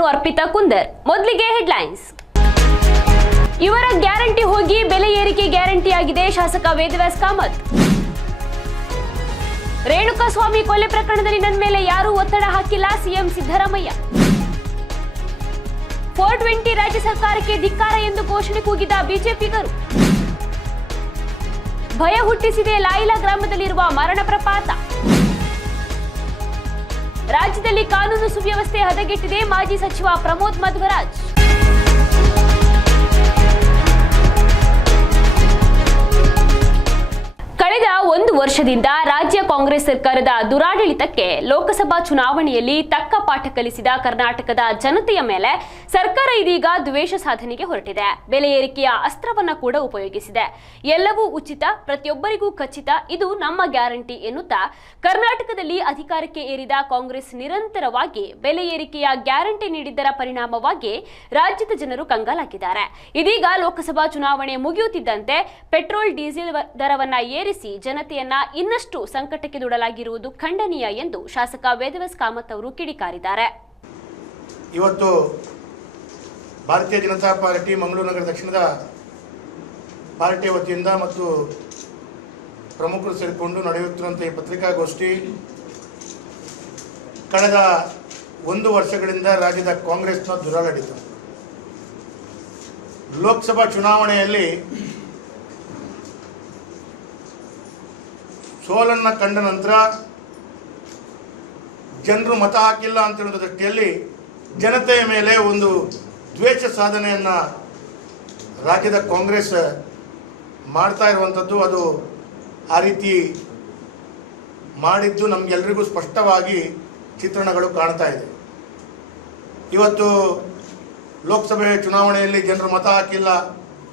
ನಾನು ಅರ್ಪಿತಾ ಕುಂದರ್. ಮೊದಲಿಗೆ ಹೆಡ್ಲೈನ್ಸ್ ಇವರ ಗ್ಯಾರಂಟಿ ಹೋಗಿ ಬೆಲೆ ಏರಿಕೆ ಗ್ಯಾರಂಟಿ ಆಗಿದೆ ಶಾಸಕ ವೇದವ್ಯಾಸ್ ಕಾಮತ್. ರೇಣುಕಾ ಸ್ವಾಮಿ ಕೊಲೆ ಪ್ರಕರಣದಲ್ಲಿ ನನ್ನ ಮೇಲೆ ಯಾರೂ ಒತ್ತಡ ಹಾಕಿಲ್ಲ, ಸಿಎಂ ಸಿದ್ದರಾಮಯ್ಯ. ಫೋರ್ ಟ್ವೆಂಟಿ ರಾಜ್ಯ ಸರ್ಕಾರಕ್ಕೆ ಧಿಕ್ಕಾರ ಎಂದು ಘೋಷಣೆ ಕೂಗಿದ ಬಿಜೆಪಿಗರು. ಭಯ ಹುಟ್ಟಿಸಿದೆ ಲಾಯಿಲಾ ಗ್ರಾಮದಲ್ಲಿರುವ ಮರಣ ಪ್ರಪಾತ. ರಾಜ್ಯದಲ್ಲಿ ಕಾನೂನು ಸುವ್ಯವಸ್ಥೆ ಹದಗೆಟ್ಟಿದೆ. ಮಾಜಿ ಸಚಿವ ಪ್ರಮೋದ್ ಮಧ್ವರಾಜ್. ಕಳೆದ ಒಂದು ವರ್ಷದಿಂದ ರಾಜ್ಯ ಕಾಂಗ್ರೆಸ್ ಸರ್ಕಾರದ ದುರಾಡಳಿತಕ್ಕೆ ಲೋಕಸಭಾ ಚುನಾವಣೆಯಲ್ಲಿ ತಕ್ಕ ಪಾಠ ಕಲಿಸಿದ ಕರ್ನಾಟಕದ ಜನತೆಯ ಮೇಲೆ ಸರ್ಕಾರ ಇದೀಗ ದ್ವೇಷ ಸಾಧನೆಗೆ ಹೊರಟಿದೆ. ಬೆಲೆ ಏರಿಕೆಯ ಅಸ್ತ್ರವನ್ನ ಕೂಡ ಉಪಯೋಗಿಸಿದೆ. ಎಲ್ಲವೂ ಉಚಿತ, ಪ್ರತಿಯೊಬ್ಬರಿಗೂ ಖಚಿತ, ಇದು ನಮ್ಮ ಗ್ಯಾರಂಟಿ ಎನ್ನುತ್ತಾ ಕರ್ನಾಟಕದಲ್ಲಿ ಅಧಿಕಾರಕ್ಕೆ ಏರಿದ ಕಾಂಗ್ರೆಸ್ ನಿರಂತರವಾಗಿ ಬೆಲೆ ಏರಿಕೆಯ ಗ್ಯಾರಂಟಿ ನೀಡಿದ್ದರ ಪರಿಣಾಮವಾಗಿ ರಾಜ್ಯದ ಜನರು ಕಂಗಾಲಾಗಿದ್ದಾರೆ. ಇದೀಗ ಲೋಕಸಭಾ ಚುನಾವಣೆ ಮುಗಿಯುತ್ತಿದ್ದಂತೆ ಪೆಟ್ರೋಲ್, ಡೀಸೆಲ್ ದರವನ್ನ ಏರಿಸಿ ಜನತೆಯನ್ನ ಇನ್ನಷ್ಟು ಸಂಕಟಕ್ಕೆ ದೂಡಲಾಗಿರುವುದು ಖಂಡನೀಯ ಎಂದು ಶಾಸಕ ವೇದವಸ್ ಕಾಮತ್ ಅವರು ಕಿಡಿಕಾರಿದ್ದಾರೆ. ಇವತ್ತು ಭಾರತೀಯ ಜನತಾ ಪಾರ್ಟಿ ಮಂಗಳೂರು ನಗರ ದಕ್ಷಿಣದ ಪಾರ್ಟಿ ವತಿಯಿಂದ ಮತ್ತು ಪ್ರಮುಖರು ಸೇರಿಕೊಂಡು ನಡೆಯುತ್ತಿರುವಂಥ ಈ ಪತ್ರಿಕಾಗೋಷ್ಠಿ ಕಳೆದ ಒಂದು ವರ್ಷಗಳಿಂದ ರಾಜ್ಯದ ಕಾಂಗ್ರೆಸ್ನ ದುರಾಡಳಿತ. ಲೋಕಸಭಾ ಚುನಾವಣೆಯಲ್ಲಿ ಸೋಲನ್ನು ಕಂಡ ನಂತರ ಜನರು ಮತ ಹಾಕಿಲ್ಲ ಅಂತ ಹೇಳೋ ದೃಷ್ಟಿಯಲ್ಲಿ ಜನತೆಯ ಮೇಲೆ ಒಂದು ದ್ವೇಷ ಸಾಧನೆಯನ್ನು ರಾಜ್ಯದ ಕಾಂಗ್ರೆಸ್ ಮಾಡ್ತಾ ಇರುವಂಥದ್ದು ಅದು ಆ ರೀತಿ ಮಾಡಿದ್ದು ನಮಗೆಲ್ಲರಿಗೂ ಸ್ಪಷ್ಟವಾಗಿ ಚಿತ್ರಣಗಳು ಕಾಣ್ತಾ ಇದೆ. ಇವತ್ತು ಲೋಕಸಭೆ ಚುನಾವಣೆಯಲ್ಲಿ ಜನರು ಮತ ಹಾಕಿಲ್ಲ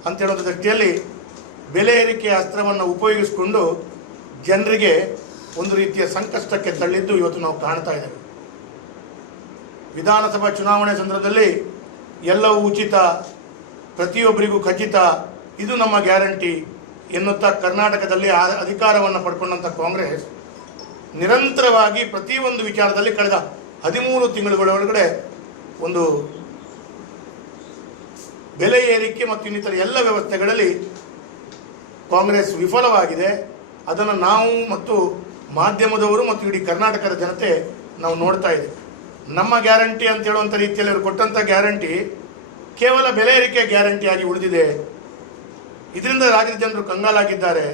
ಅಂತ ಹೇಳುವ ದೃಷ್ಟಿಯಲ್ಲಿ ಬೆಲೆ ಏರಿಕೆ ಅಸ್ತ್ರವನ್ನು ಉಪಯೋಗಿಸಿಕೊಂಡು ಜನರಿಗೆ ಒಂದು ರೀತಿಯ ಸಂಕಷ್ಟಕ್ಕೆ ತಳ್ಳಿದ್ದು ಇವತ್ತು ನಾವು ಕಾಣ್ತಾ ಇದ್ದೇವೆ. ವಿಧಾನಸಭಾ ಚುನಾವಣೆ ಸಂದರ್ಭದಲ್ಲಿ ಎಲ್ಲವೂ ಉಚಿತ, ಪ್ರತಿಯೊಬ್ಬರಿಗೂ ಖಚಿತ, ಇದು ನಮ್ಮ ಗ್ಯಾರಂಟಿ ಎನ್ನುತ್ತಾ ಕರ್ನಾಟಕದಲ್ಲಿ ಅಧಿಕಾರವನ್ನು ಪಡ್ಕೊಂಡಂಥ ಕಾಂಗ್ರೆಸ್ ನಿರಂತರವಾಗಿ ಪ್ರತಿಯೊಂದು ವಿಚಾರದಲ್ಲಿ ಕಳೆದ ಹದಿಮೂರು ತಿಂಗಳುಗಳ ಒಳಗಡೆ ಒಂದು ಬೆಲೆ ಏರಿಕೆ ಮತ್ತು ಇನ್ನಿತರ ಎಲ್ಲ ವ್ಯವಸ್ಥೆಗಳಲ್ಲಿ ಕಾಂಗ್ರೆಸ್ ವಿಫಲವಾಗಿದೆ. ಅದನ್ನು ನಾವು ಮತ್ತು ಮಾಧ್ಯಮದವರು ಮತ್ತು ಇಡೀ ಕರ್ನಾಟಕದ ಜನತೆ ನಾವು ನೋಡ್ತಾ ಇದ್ದೀವಿ. ನಮ್ಮ ಗ್ಯಾರಂಟಿ ಅಂತ ಹೇಳುವಂಥ ರೀತಿಯಲ್ಲಿ ಅವರು ಕೊಟ್ಟಂಥ ಗ್ಯಾರಂಟಿ ಕೇವಲ ಬೆಲೆ ಏರಿಕೆ ಗ್ಯಾರಂಟಿಯಾಗಿ ಉಳಿದಿದೆ. ಇದರಿಂದ ರಾಜ್ಯದ ಜನರು ಕಂಗಾಲಾಗಿದ್ದಾರೆ.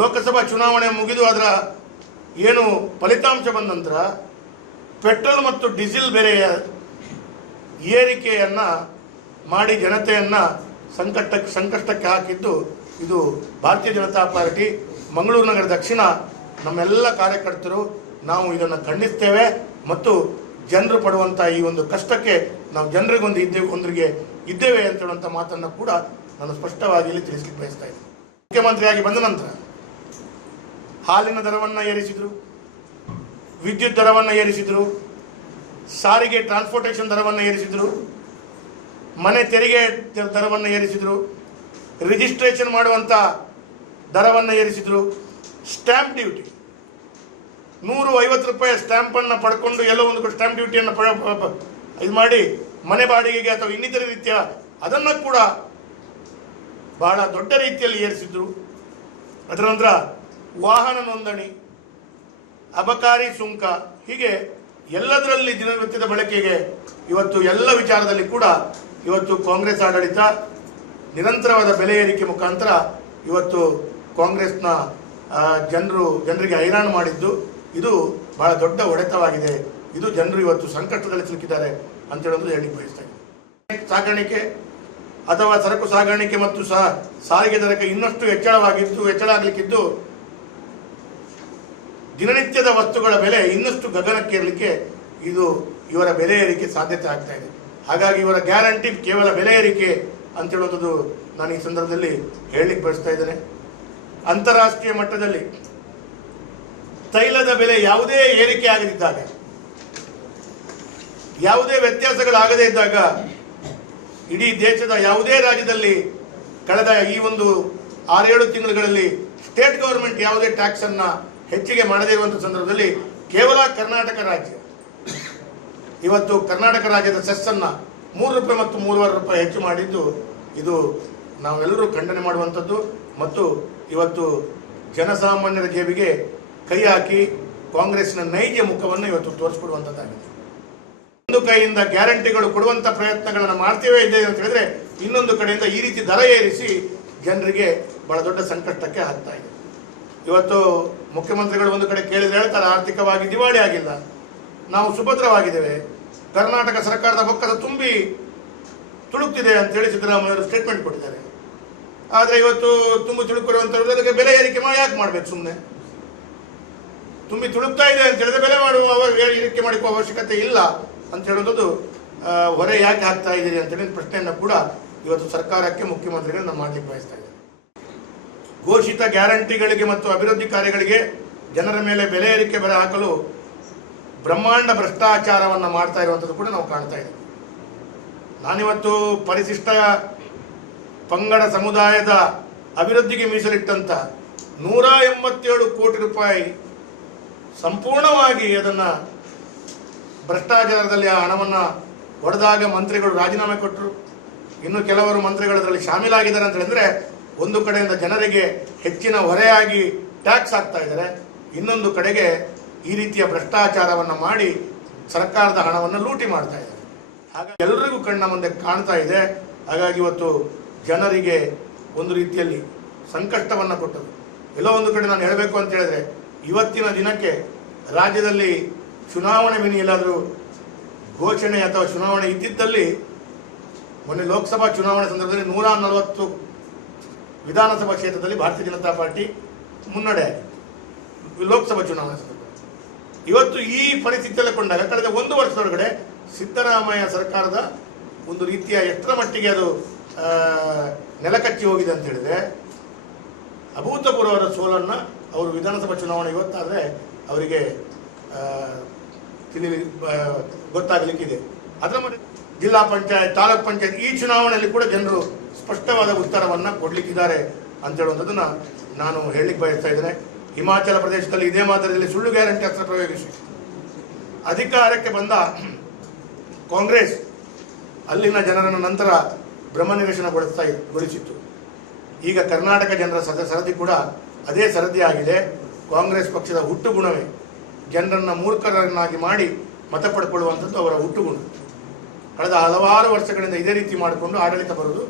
ಲೋಕಸಭಾ ಚುನಾವಣೆ ಮುಗಿದು ಅದರ ಏನು ಫಲಿತಾಂಶ ಬಂದ ನಂತರ ಪೆಟ್ರೋಲ್ ಮತ್ತು ಡೀಸೆಲ್ ಬೆಲೆಯ ಏರಿಕೆಯನ್ನು ಮಾಡಿ ಜನತೆಯನ್ನು ಸಂಕಟಕ್ಕೆ ಸಂಕಷ್ಟಕ್ಕೆ ಹಾಕಿದ್ದು ಇದು ಭಾರತೀಯ ಜನತಾ ಪಾರ್ಟಿ, ಮಂಗಳೂರು ನಗರ ದಕ್ಷಿಣ, ನಮ್ಮೆಲ್ಲ ಕಾರ್ಯಕರ್ತರು ನಾವು ಇದನ್ನು ಖಂಡಿಸ್ತೇವೆ ಮತ್ತು ಜನರು ಪಡುವಂಥ ಈ ಒಂದು ಕಷ್ಟಕ್ಕೆ ನಾವು ಜನರಿಗೊಂದು ಇದ್ದೇವೆ ಒಂದರಿಗೆ ಇದ್ದೇವೆ ಅಂತ ಹೇಳುವಂಥ ಮಾತನ್ನು ಕೂಡ ನಾನು ಸ್ಪಷ್ಟವಾಗಿ ಇಲ್ಲಿ ತಿಳಿಸ್ಲಿಕ್ಕೆ ಬಯಸ್ತಾ ಇದ್ದೀನಿ. ಮುಖ್ಯಮಂತ್ರಿಯಾಗಿ ಬಂದ ನಂತರ ಹಾಲಿನ ದರವನ್ನು ಏರಿಸಿದರು, ವಿದ್ಯುತ್ ದರವನ್ನು ಏರಿಸಿದರು, ಸಾರಿಗೆ ಟ್ರಾನ್ಸ್ಪೋರ್ಟೇಷನ್ ದರವನ್ನು ಏರಿಸಿದರು, ಮನೆ ತೆರಿಗೆ ದರವನ್ನು ಏರಿಸಿದರು ರಿಜಿಸ್ಟ್ರೇಷನ್ ಮಾಡುವಂಥ ದರವನ್ನು ಏರಿಸಿದ್ರು. Stamp duty. ನೂರು ಐವತ್ತು ರೂಪಾಯಿ ಸ್ಟ್ಯಾಂಪನ್ನು ಪಡ್ಕೊಂಡು ಎಲ್ಲೋ ಒಂದು ಸ್ಟ್ಯಾಂಪ್ ಡ್ಯೂಟಿಯನ್ನು ಇದು ಮಾಡಿ ಮನೆ ಬಾಡಿಗೆಗೆ ಅಥವಾ ಇನ್ನಿತರ ರೀತಿಯ ಅದನ್ನು ಕೂಡ ಬಹಳ ದೊಡ್ಡ ರೀತಿಯಲ್ಲಿ ಏರಿಸಿದ್ರು. ಅದರ ನಂತರ ವಾಹನ ನೋಂದಣಿ, ಅಬಕಾರಿ ಸುಂಕ, ಹೀಗೆ ಎಲ್ಲದರಲ್ಲಿ ದಿನನಿತ್ಯದ ಬಳಕೆಗೆ ಇವತ್ತು ಎಲ್ಲ ವಿಚಾರದಲ್ಲಿ ಕೂಡ ಇವತ್ತು ಕಾಂಗ್ರೆಸ್ ಆಡಳಿತ ನಿರಂತರವಾದ ಬೆಲೆ ಏರಿಕೆ ಮುಖಾಂತರ ಇವತ್ತು ಕಾಂಗ್ರೆಸ್ನ ಜನರು, ಜನರಿಗೆ ಹೈರಾಣ ಮಾಡಿದ್ದು, ಇದು ಬಹಳ ದೊಡ್ಡ ಒಡೆತವಾಗಿದೆ ಇದು ಜನರು ಇವತ್ತು ಸಂಕಷ್ಟದಲ್ಲಿ ಸಿಲುಕಿದ್ದಾರೆ ಅಂತ ಹೇಳೋದು ಹೇಳಿ ಬಯಸ್ತಾ ಸಾಗಾಣಿಕೆ ಅಥವಾ ಸರಕು ಸಾಗಾಣಿಕೆ ಮತ್ತು ಸಹ ಸಾರಿಗೆ ದರಕ್ಕೆ ಇನ್ನಷ್ಟು ಹೆಚ್ಚಳವಾಗಿದ್ದು, ಹೆಚ್ಚಳ ಆಗಲಿಕ್ಕಿದ್ದು ದಿನನಿತ್ಯದ ವಸ್ತುಗಳ ಬೆಲೆ ಇನ್ನಷ್ಟು ಗಗನಕ್ಕೇರಲಿಕ್ಕೆ ಇದು ಇವರ ಬೆಲೆ ಏರಿಕೆ ಸಾಧ್ಯತೆ ಆಗ್ತಾ ಇದೆ. ಹಾಗಾಗಿ ಇವರ ಗ್ಯಾರಂಟಿ ಕೇವಲ ಬೆಲೆ ಏರಿಕೆ ಅಂತ ಹೇಳೋದು ನಾನು ಈ ಸಂದರ್ಭದಲ್ಲಿ ಹೇಳಲಿಕ್ಕೆ ಬಯಸ್ತಾ ಇದ್ದೇನೆ. ಅಂತಾರಾಷ್ಟ್ರೀಯ ಮಟ್ಟದಲ್ಲಿ ತೈಲದ ಬೆಲೆ ಯಾವುದೇ ಏರಿಕೆ ಆಗದಿದ್ದಾಗ, ಯಾವುದೇ ವ್ಯತ್ಯಾಸಗಳಾಗದೇ ಇದ್ದಾಗ ಇಡೀ ದೇಶದ ಯಾವುದೇ ರಾಜ್ಯದಲ್ಲಿ ಕಳೆದ ಈ ಒಂದು ಆರೇಳು ತಿಂಗಳುಗಳಲ್ಲಿ ಸ್ಟೇಟ್ ಗೌರ್ಮೆಂಟ್ ಯಾವುದೇ ಟ್ಯಾಕ್ಸ್ ಅನ್ನ ಹೆಚ್ಚಿಗೆ ಮಾಡದೇ ಇರುವಂತಹ ಸಂದರ್ಭದಲ್ಲಿ ಕೇವಲ ಕರ್ನಾಟಕ ರಾಜ್ಯ, ಇವತ್ತು ಕರ್ನಾಟಕ ರಾಜ್ಯದ ಸೆಸ್ಸನ್ನು ಮೂರು ರೂಪಾಯಿ ಮತ್ತು ಮೂರುವರೆ ರೂಪಾಯಿ ಹೆಚ್ಚು ಮಾಡಿದ್ದು ಇದು ನಾವೆಲ್ಲರೂ ಖಂಡನೆ ಮಾಡುವಂಥದ್ದು ಮತ್ತು ಇವತ್ತು ಜನಸಾಮಾನ್ಯರ ಜೇಬಿಗೆ ಕೈ ಹಾಕಿ ಕಾಂಗ್ರೆಸ್ನ ನೈಜ ಮುಖವನ್ನು ಇವತ್ತು ತೋರಿಸ್ಕೊಡುವಂಥದ್ದಾಗಿದೆ. ಒಂದು ಕೈಯಿಂದ ಗ್ಯಾರಂಟಿಗಳು ಕೊಡುವಂಥ ಪ್ರಯತ್ನಗಳನ್ನು ಮಾಡ್ತೇವೆ ಇದೆ ಅಂತ ಹೇಳಿದ್ರೆ ಇನ್ನೊಂದು ಕಡೆಯಿಂದ ಈ ರೀತಿ ದರ ಏರಿಸಿ ಜನರಿಗೆ ಬಹಳ ದೊಡ್ಡ ಸಂಕಷ್ಟಕ್ಕೆ ಹಾಕ್ತಾ ಇದೆ. ಇವತ್ತು ಮುಖ್ಯಮಂತ್ರಿಗಳು ಒಂದು ಕಡೆ ಕೇಳಿದ್ರೆ ಹೇಳ್ತಾರೆ, ಆರ್ಥಿಕವಾಗಿ ದಿವಾಳಿ ಆಗಿಲ್ಲ. ನಾವು ಸುಭದ್ರವಾಗಿದ್ದೇವೆ. ಕರ್ನಾಟಕ ಸರ್ಕಾರದ ಬೊಕ್ಕದ ತುಂಬಿ ತುಳುಕ್ತಿದೆ ಅಂತೇಳಿ ಸಿದ್ದರಾಮಯ್ಯ ಅವರು ಸ್ಟೇಟ್ಮೆಂಟ್ ಕೊಟ್ಟಿದ್ದಾರೆ. ಆದರೆ ಇವತ್ತು ತುಂಬಿ ತುಳುಕಿರುವಂಥವ್ರು ಅದಕ್ಕೆ ಬೆಲೆ ಏರಿಕೆ ಮಾಡಿ ಯಾಕೆ ಮಾಡಬೇಕು ಸುಮ್ಮನೆ ತುಂಬಿ ತುಳುಕ್ತಾ ಇದೆ ಅಂತ ಹೇಳಿದ್ರೆ ಬೆಲೆ ಮಾಡುವ ಏರಿಕೆ ಮಾಡಿಕೋ ಅವಶ್ಯಕತೆ ಇಲ್ಲ ಅಂತ ಹೇಳೋದು ಹೊರೆ ಯಾಕೆ ಹಾಕ್ತಾ ಇದ್ದೀರಿ ಅಂತೇಳಿ ಪ್ರಶ್ನೆಯನ್ನು ಕೂಡ ಇವತ್ತು ಸರ್ಕಾರಕ್ಕೆ ಮುಖ್ಯಮಂತ್ರಿಗಳು ಮಾಡಲಿಕ್ಕೆ ಮಾಡ್ಲಿಕ್ಕೆ ಬಯಸ್ತಾ ಇದ್ದಾರೆ. ಘೋಷಿತ ಗ್ಯಾರಂಟಿಗಳಿಗೆ ಮತ್ತು ಅಭಿವೃದ್ಧಿ ಕಾರ್ಯಗಳಿಗೆ ಜನರ ಮೇಲೆ ಬೆಲೆ ಏರಿಕೆ ಬರ ಹಾಕಲು ಬ್ರಹ್ಮಾಂಡ ಭ್ರಷ್ಟಾಚಾರವನ್ನು ಮಾಡ್ತಾ ಇರುವಂಥದ್ದು ಕೂಡ ನಾವು ಕಾಣ್ತಾ ಇದ್ದೀವಿ. ನಾನಿವತ್ತು ಪರಿಶಿಷ್ಟ ಪಂಗಡ ಸಮುದಾಯದ ಅಭಿವೃದ್ಧಿಗೆ ಮೀಸಲಿಟ್ಟಂತ ನೂರ ಎಂಬತ್ತೇಳು ಕೋಟಿ ರೂಪಾಯಿ ಸಂಪೂರ್ಣವಾಗಿ ಅದನ್ನು ಭ್ರಷ್ಟಾಚಾರದಲ್ಲಿ ಆ ಹಣವನ್ನು ಹೊಡೆದಾಗ ಮಂತ್ರಿಗಳು ರಾಜೀನಾಮೆ ಕೊಟ್ಟರು ಇನ್ನು ಕೆಲವರು ಮಂತ್ರಿಗಳು ಅದರಲ್ಲಿ ಶಾಮೀಲಾಗಿದ್ದಾರೆ ಅಂತ ಹೇಳಿದ್ರೆ ಒಂದು ಕಡೆಯಿಂದ ಜನರಿಗೆ ಹೆಚ್ಚಿನ ಹೊರೆಯಾಗಿ ಟ್ಯಾಕ್ಸ್ ಆಗ್ತಾ ಇದ್ದಾರೆ. ಇನ್ನೊಂದು ಕಡೆಗೆ ಈ ರೀತಿಯ ಭ್ರಷ್ಟಾಚಾರವನ್ನು ಮಾಡಿ ಸರ್ಕಾರದ ಹಣವನ್ನು ಲೂಟಿ ಮಾಡ್ತಾ ಇದ್ದಾರೆ. ಹಾಗಾಗಿ ಎಲ್ಲರಿಗೂ ಕಣ್ಣ ಮುಂದೆ ಕಾಣ್ತಾ ಇದೆ. ಹಾಗಾಗಿ ಇವತ್ತು ಜನರಿಗೆ ಒಂದು ರೀತಿಯಲ್ಲಿ ಸಂಕಷ್ಟವನ್ನು ಕೊಟ್ಟರು ಎಲ್ಲೋ ಒಂದು ಕಡೆ ನಾನು ಹೇಳಬೇಕು ಅಂತ ಹೇಳಿದ್ರೆ, ಇವತ್ತಿನ ದಿನಕ್ಕೆ ರಾಜ್ಯದಲ್ಲಿ ಚುನಾವಣೆ ಮಿನಿ ಎಲ್ಲಾದರೂ ಘೋಷಣೆ ಅಥವಾ ಚುನಾವಣೆ ಇದ್ದಿದ್ದಲ್ಲಿ ಮೊನ್ನೆ ಲೋಕಸಭಾ ಚುನಾವಣೆ ಸಂದರ್ಭದಲ್ಲಿ ನೂರ ನಲವತ್ತು ವಿಧಾನಸಭಾ ಕ್ಷೇತ್ರದಲ್ಲಿ ಭಾರತೀಯ ಜನತಾ ಪಾರ್ಟಿ ಮುನ್ನಡೆ ಲೋಕಸಭಾ ಚುನಾವಣೆ ಸಂದರ್ಭ ಇವತ್ತು ಈ ಪರಿಸ್ಥಿತಿಯಲ್ಲಿ ಕೊಂಡಾಗ ಕಳೆದ ಒಂದು ವರ್ಷದೊಳಗಡೆ ಸಿದ್ದರಾಮಯ್ಯ ಸರ್ಕಾರದ ಒಂದು ರೀತಿಯ ಎತ್ತರ ಮಟ್ಟಿಗೆ ಅದು ನೆಲಕಚ್ಚಿ ಹೋಗಿದೆ ಅಂತ ಹೇಳಿದ್ರೆ ಅಭೂತಪೂರ್ವದ ಸೋಲನ್ನು ಅವರು ವಿಧಾನಸಭಾ ಚುನಾವಣೆ ಇವತ್ತಾದರೆ ಅವರಿಗೆ ತಿಳಿ ಗೊತ್ತಾಗಲಿಕ್ಕಿದೆ. ಅದರ ಮೇಲೆ ಜಿಲ್ಲಾ ಪಂಚಾಯತ್, ತಾಲೂಕ್ ಪಂಚಾಯತ್ ಈ ಚುನಾವಣೆಯಲ್ಲಿ ಕೂಡ ಜನರು ಸ್ಪಷ್ಟವಾದ ಉತ್ತರವನ್ನು ಕೊಡಲಿಕ್ಕಿದ್ದಾರೆ ಅಂತ ಹೇಳುವಂಥದ್ದನ್ನ ನಾನು ಹೇಳಲಿಕ್ಕೆ ಬಯಸ್ತಾ ಇದ್ದೇನೆ. ಹಿಮಾಚಲ ಪ್ರದೇಶದಲ್ಲಿ ಇದೇ ಮಾದರಿಯಲ್ಲಿ ಸುಳ್ಳು ಗ್ಯಾರಂಟಿ ಅಸ್ತ್ರ ಪ್ರಯೋಗಿಸಿ. ಅಧಿಕಾರಕ್ಕೆ ಬಂದ ಕಾಂಗ್ರೆಸ್ ಅಲ್ಲಿನ ಜನರನ್ನು ನಂತರ ಭ್ರಮನಿವೇಶನಗೊಳಿಸ್ತಾ ಇ- ಗೊಳಿಸಿತ್ತು. ಈಗ ಕರ್ನಾಟಕ ಜನರ ಸದ, ಸರದಿ ಕೂಡ ಅದೇ ಸರದಿ ಆಗಿದೆ. ಕಾಂಗ್ರೆಸ್ ಪಕ್ಷದ ಹುಟ್ಟು ಗುಣವೇ ಜನರನ್ನು ಮೂರ್ಖರನ್ನಾಗಿ ಮಾಡಿ ಮತ ಪಡ್ಕೊಳ್ಳುವಂಥದ್ದು ಅವರ ಹುಟ್ಟು ಗುಣ ಕಳೆದ ಹಲವಾರು ವರ್ಷಗಳಿಂದ ಇದೇ ರೀತಿ ಮಾಡಿಕೊಂಡು ಆಡಳಿತ ಬರೋದು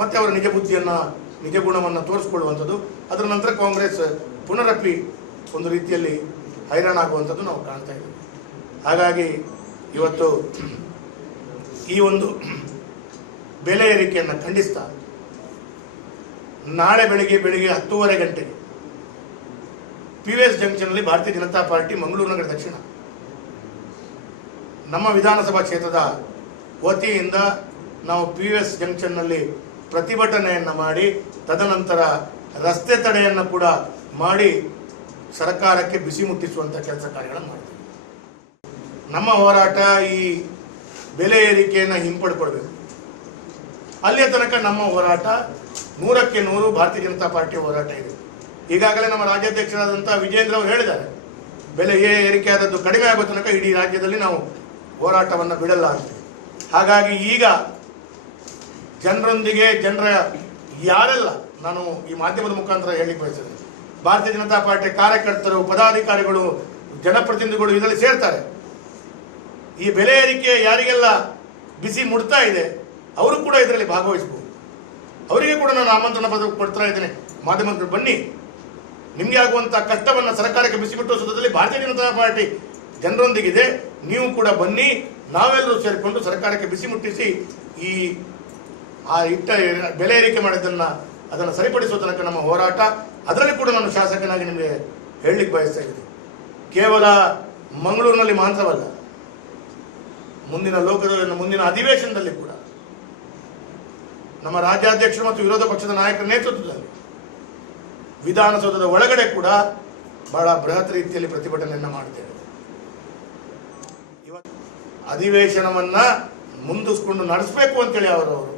ಮತ್ತೆ ಅವರ ನಿಜ ಬುದ್ಧಿಯನ್ನು, ನಿಜ ಗುಣವನ್ನು ತೋರಿಸ್ಕೊಳ್ಳುವಂಥದ್ದು, ಅದರ ನಂತರ ಕಾಂಗ್ರೆಸ್ ಪುನರಪ್ಪಿ ಒಂದು ರೀತಿಯಲ್ಲಿ ಹೈರಾಣಾಗುವಂಥದ್ದು ನಾವು ಕಾಣ್ತಾ ಇದ್ದೀವಿ. ಹಾಗಾಗಿ ಇವತ್ತು ಈ ಒಂದು ಬೆಲೆ ಏರಿಕೆಯನ್ನು ಖಂಡಿಸ್ತಾ ನಾಳೆ ಬೆಳಿಗ್ಗೆ ಬೆಳಿಗ್ಗೆ ಹತ್ತೂವರೆ ಗಂಟೆಗೆ ಪಿ ವಿ ಎಸ್ ಜಂಕ್ಷನ್ನಲ್ಲಿ ಭಾರತೀಯ ಜನತಾ ಪಾರ್ಟಿ ಮಂಗಳೂರು ನಗರ ದಕ್ಷಿಣ. ನಮ್ಮ ವಿಧಾನಸಭಾ ಕ್ಷೇತ್ರದ ವತಿಯಿಂದ ನಾವು ಪಿ ವಿ ಎಸ್ ಜಂಕ್ಷನ್ನಲ್ಲಿ ಪ್ರತಿಭಟನೆಯನ್ನು ಮಾಡಿ, ತದನಂತರ ರಸ್ತೆ ತಡೆಯನ್ನು ಕೂಡ ಮಾಡಿ ಸರ್ಕಾರಕ್ಕೆ ಬಿಸಿ ಮುಟ್ಟಿಸುವಂಥ ಕೆಲಸ ಕಾರ್ಯಗಳನ್ನು ಮಾಡ್ತೀವಿ. ನಮ್ಮ ಹೋರಾಟ ಈ ಬೆಲೆ ಏರಿಕೆಯನ್ನು ಹಿಂಪಡ್ಕೊಳ್ಬೇಕು. ಅಲ್ಲಿಯ ತನಕ ನಮ್ಮ ಹೋರಾಟ, ನೂರಕ್ಕೆ ನೂರು ಭಾರತೀಯ ಜನತಾ ಪಾರ್ಟಿಯ ಹೋರಾಟ ಇದೆ. ಈಗಾಗಲೇ ನಮ್ಮ ರಾಜ್ಯಾಧ್ಯಕ್ಷರಾದಂಥ ವಿಜೇಂದ್ರ ಅವರು ಹೇಳಿದ್ದಾರೆ, ಬೆಲೆ ಏರಿಕೆ ಆದದ್ದು ಕಡಿಮೆ ಆಗೋ ತನಕ ಇಡೀ ರಾಜ್ಯದಲ್ಲಿ ನಾವು ಹೋರಾಟವನ್ನು ಬಿಡಲ್ಲ ಅಂತ. ಹಾಗಾಗಿ ಈಗ ಜನರೊಂದಿಗೆ ಜನರ ಯಾರೆಲ್ಲ ನಾನು ಈ ಮಾಧ್ಯಮದ ಮುಖಾಂತರ ಹೇಳಿ ಬಯಸಿದ್ದೇನೆ ಭಾರತೀಯ ಜನತಾ ಪಾರ್ಟಿ ಕಾರ್ಯಕರ್ತರು, ಪದಾಧಿಕಾರಿಗಳು, ಜನಪ್ರತಿನಿಧಿಗಳು ಇದರಲ್ಲಿ ಸೇರ್ತಾರೆ. ಈ ಬೆಲೆ ಏರಿಕೆ ಯಾರಿಗೆಲ್ಲ ಬಿಸಿ ಮುಡ್ತಾ ಇದೆ, ಅವರು ಕೂಡ ಇದರಲ್ಲಿ ಭಾಗವಹಿಸಬಹುದು. ಅವರಿಗೆ ಕೂಡ ನಾನು ಆಮಂತ್ರಣ ಪತ್ರ ಕೊಡ್ತಾ ಇದ್ದೇನೆ. ಮಾಧ್ಯಮಗಳು ಬನ್ನಿ. ನಿಮಗೆ ಆಗುವಂಥ ಕಷ್ಟವನ್ನು ಸರ್ಕಾರಕ್ಕೆ ಬಿಸಿ ಸುತ್ತದಲ್ಲಿ ಭಾರತೀಯ ಜನತಾ ಪಾರ್ಟಿ ಜನರೊಂದಿಗಿದೆ. ನೀವು ಕೂಡ ಬನ್ನಿ. ನಾವೆಲ್ಲರೂ ಸೇರಿಕೊಂಡು ಸರ್ಕಾರಕ್ಕೆ ಬಿಸಿ ಮುಟ್ಟಿಸಿ ಈ, ಆ ಇಟ್ಟ ಬೆಲೆ ಏರಿಕೆ ಮಾಡಿದ್ದನ್ನು ಅದನ್ನು ಸರಿಪಡಿಸುವ ತನಕ ನಮ್ಮ ಹೋರಾಟ. ಅದರಲ್ಲಿ ಕೂಡ ನಾನು ಶಾಸಕನಾಗಿ ನಿಮಗೆ ಹೇಳಲಿಕ್ಕೆ ಬಯಸ್ತಾ ಇದ್ದೀನಿ. ಕೇವಲ ಮಂಗಳೂರಿನಲ್ಲಿ ಮಾತ್ರವಲ್ಲ ಮುಂದಿನ ಲೋಕದ ಮುಂದಿನ ಅಧಿವೇಶನದಲ್ಲಿ ಕೂಡ. ನಮ್ಮ ರಾಜ್ಯಾಧ್ಯಕ್ಷರು ಮತ್ತು ವಿರೋಧ ಪಕ್ಷದ ನಾಯಕರ ನೇತೃತ್ವದಲ್ಲಿ ವಿಧಾನಸೌಧದ ಒಳಗಡೆ ಕೂಡ ಬಹಳ ಬೃಹತ್ ರೀತಿಯಲ್ಲಿ ಪ್ರತಿಭಟನೆಯನ್ನು ಮಾಡ್ತೇವೆ. ಅಧಿವೇಶನವನ್ನ ಮುಂದಿಸ್ಕೊಂಡು ನಡೆಸಬೇಕು ಅಂತೇಳಿ ಅವರವರು